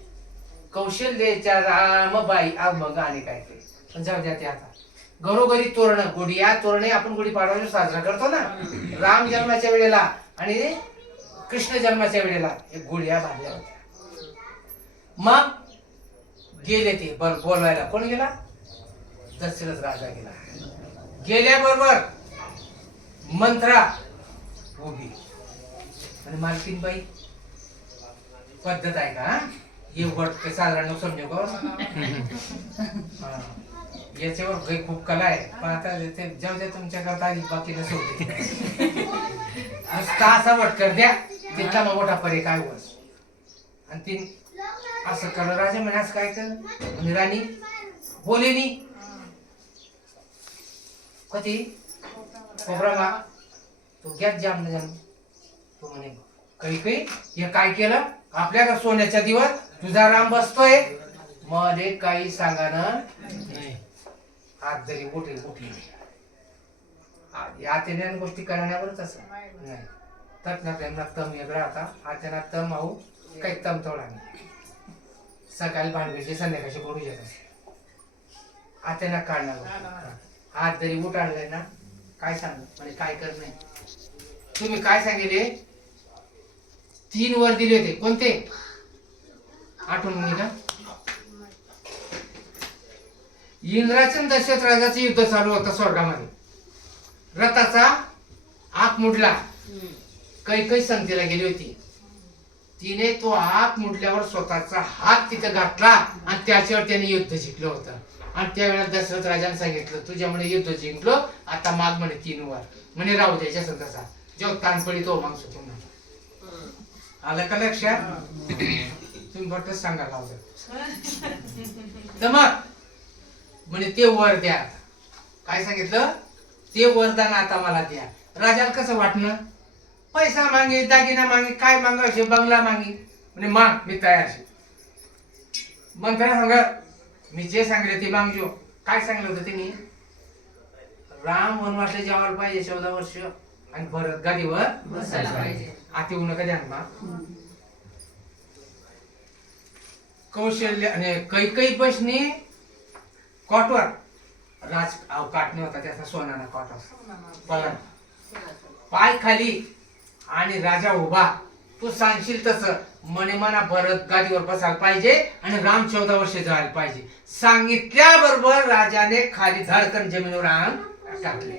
कौशल्याच्या रामबाई मग गाणे काय ते पण जाऊ द्या. ते आता घरोघरी तोरणं, गुढिया तोरणे आपण गुढीपाडवा साजरा करतो ना राम जन्माच्या वेळेला आणि कृष्ण जन्माच्या वेळेला एक गुढिया बांधल्या होत्या. मग गेले ते बोलवायला. कोण गेला? दशरथ राजा गेला. गेल्याबरोबर मंत्रा उभी आणि मालकीनबाई पद्धत आहे का? ये वट साधारण समजू का? याच्यावर काही खूप कला आहे. पण आता जाऊ द्या तुमच्या करता बाकी नसते. असा वटकर द्या तिथला मग मोठा परे काय वस. आणि ती असं कर राजा म्हणे असं काय कर म्हणजे राणी बोलेनी कधी खोबरा तो गॅस जाम न जाम. तो म्हणे काही हे काय केलं? आपल्या सोन्याच्या दिवस तुझा राम बसतोय मध्ये काही सांगा ना. हात जरी उठेल उठली या गोष्टी करण्यावरच असं नाही. त्यांना तम वेगळा आता आत्याना तम आहो काही तम थोडा नाही. सकाळी भांडवीचे संध्याकाळची करू शकत आत्याना काढणार. हात जरी उठाडलाय ना काय सांग म्हणजे काय कर नाही. तुम्ही काय सांगितले? 3 वर दिले होते. कोणते? आठवण का? इंद्राचं दशरथ राजाचं युद्ध चालू होतं स्वर्गामध्ये. रथाचा आक मुडला. कैकेयी संगतीला गेली होती. तिने तो हात मुडल्यावर स्वतःचा हात तिथे घातला आणि त्याच्यावर त्याने युद्ध जिंकलं होतं. आणि त्यावेळेला दशरथ राजाने सांगितलं तुझ्यामुळे युद्ध जिंकलो, आता माग म्हणे 3 वर, म्हणे राहू द्यायच्या तसा जेव्हा तानपडी तो मागसो तुम्हाला. आलं का लक्षात? तुम्ही फक्त सांगा लावलं तर मग म्हणे ते वर द्या. काय सांगितलं? ते वरदान आता मला द्या. राजाला कसं वाटणं? पैसा मागे, दागिना मागे, काय मागायचे, बंगला मागे. म्हणजे माग, मी तयार आहे. मग त्याला सांगा मी जे सांगितलं ते मागजो. काय सांगितलं होतं त्यांनी? राम वनवासला जेवायला पाहिजे 14 वर्ष आणि भरत गादीवर बसायला पाहिजे. आती येऊ नका द्या ना. कौशल्य आणि कैकई बसणे कॉटवर राज काटणे होता त्याचा सोनाना कॉट पाय खाली आणि राजा उभा. तू सांगशील तसं मने मना भरत गादीवर बसायला पाहिजे आणि राम 14 वर्ष जायला पाहिजे. सांगितल्याबरोबर राजाने खाली धडकन जमिनीवर अंग टाकले.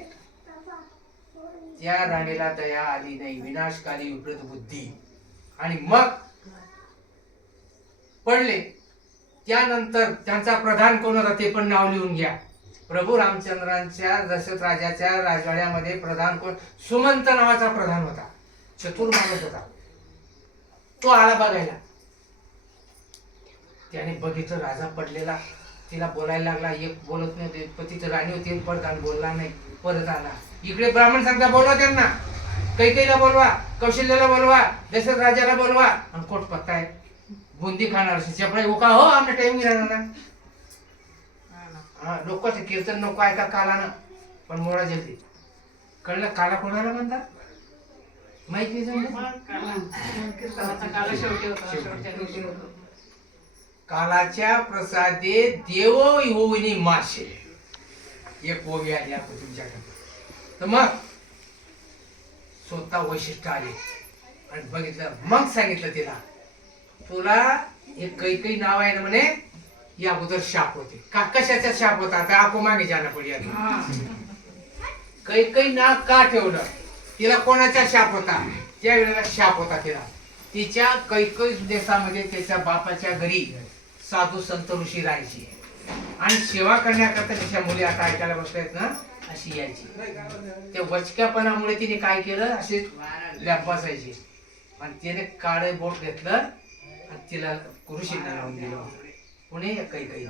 त्या राणीला दया आली नाही, विनाशकारी विपरीत बुद्धी. आणि मग पडले. त्यानंतर त्यांचा प्रधान कोण होता ते पण नाव लिहून घ्या. प्रभू रामचंद्रांच्या दशरथ राजाच्या राजवाड्यामध्ये प्रधान कोण? सुमंत नावाचा प्रधान होता, चतुर माणूस होता. तो आला बघायला. त्याने बघितलं राजा पडलेला, तिला बोलायला लागला. एक बोलत नव्हते, पण तिथं राणी होती, प्रधान बोलला नाही. परत आला. इकडे ब्राह्मण सांगता बोलवा त्यांना, कैकेयीला बोलवा, कौशल्याला बोलवा, दशरथ राजाला बोलवा. आणि कोट पत्ता आहे बुंदी खाणार चपडे उका हो आमने टाइम गेला ना. हा लोकांचं कीर्तन नको ऐका कालानं, पण मोडा जल्दी. कळलं काला कोणाला म्हणतात? माहिती कालाच्या प्रसादे देव होईनी माशे. एक ओवी आली आपण तुमच्याकडे. तर मग स्वतः वैशिष्ट्य आले आणि बघितलं. मग सांगितलं तिला तुला एक कैकई नाव आहे ना म्हणे. या अगोदर शाप होते का? कशाचा शाप होता? आता आपो मागे जाणं पडली. कैकई नाव का ठेवलं? तिला कोणाचा शाप होता? त्यावेळेला शाप होता तिला. तिच्या कैकई देशामध्ये त्याच्या बापाच्या घरी साधू संत ऋषी राहायची आणि सेवा करण्याकरता तिच्या मुली आता ऐकायला बसतायत ना अशी यायची. त्या वचक्यापणामुळे तिने काय केलं, असे लॅप बसायची आणि तिने काळे बोट घेतलं आणि तिला ऋषींना लावून दिलं. पुणे कैकई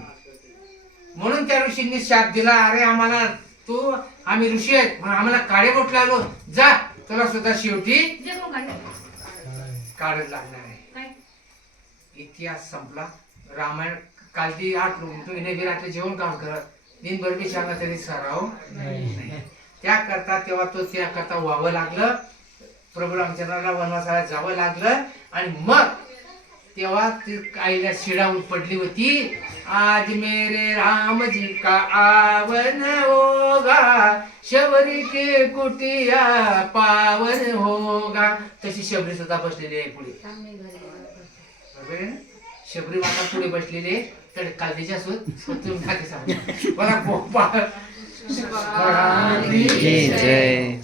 म्हणून त्या ऋषींनी शाप दिला. अरे आम्हाला तू आम्ही ऋषी आहेत म्हणून आम्हाला काळे बोट लावलो, जा तुला सुद्धा शेवटी काळच लागणार आहे. इतिहास संपला. रामायण कालती आठवून तू इने विराटले जेवण काम करत दिनभर बी सांगा तरी सराव नाही. त्याकरता तेव्हा तो त्याकरता व्हावं लागलं. प्रभू रामचंद्राला वनवासाला जावं लागलं. आणि मग तेव्हा ती आईला शिडा पडली होती. आज मेरे राम जी का आवन होगा, शबरी के कुटिया पावन होगा. तशी शबरी सुद्धा बसलेली आहे पुढे. बरोबर आहे ना? शबरी माता पुढे बसलेली आहे. तर कालदीच्या तुम्ही मला जय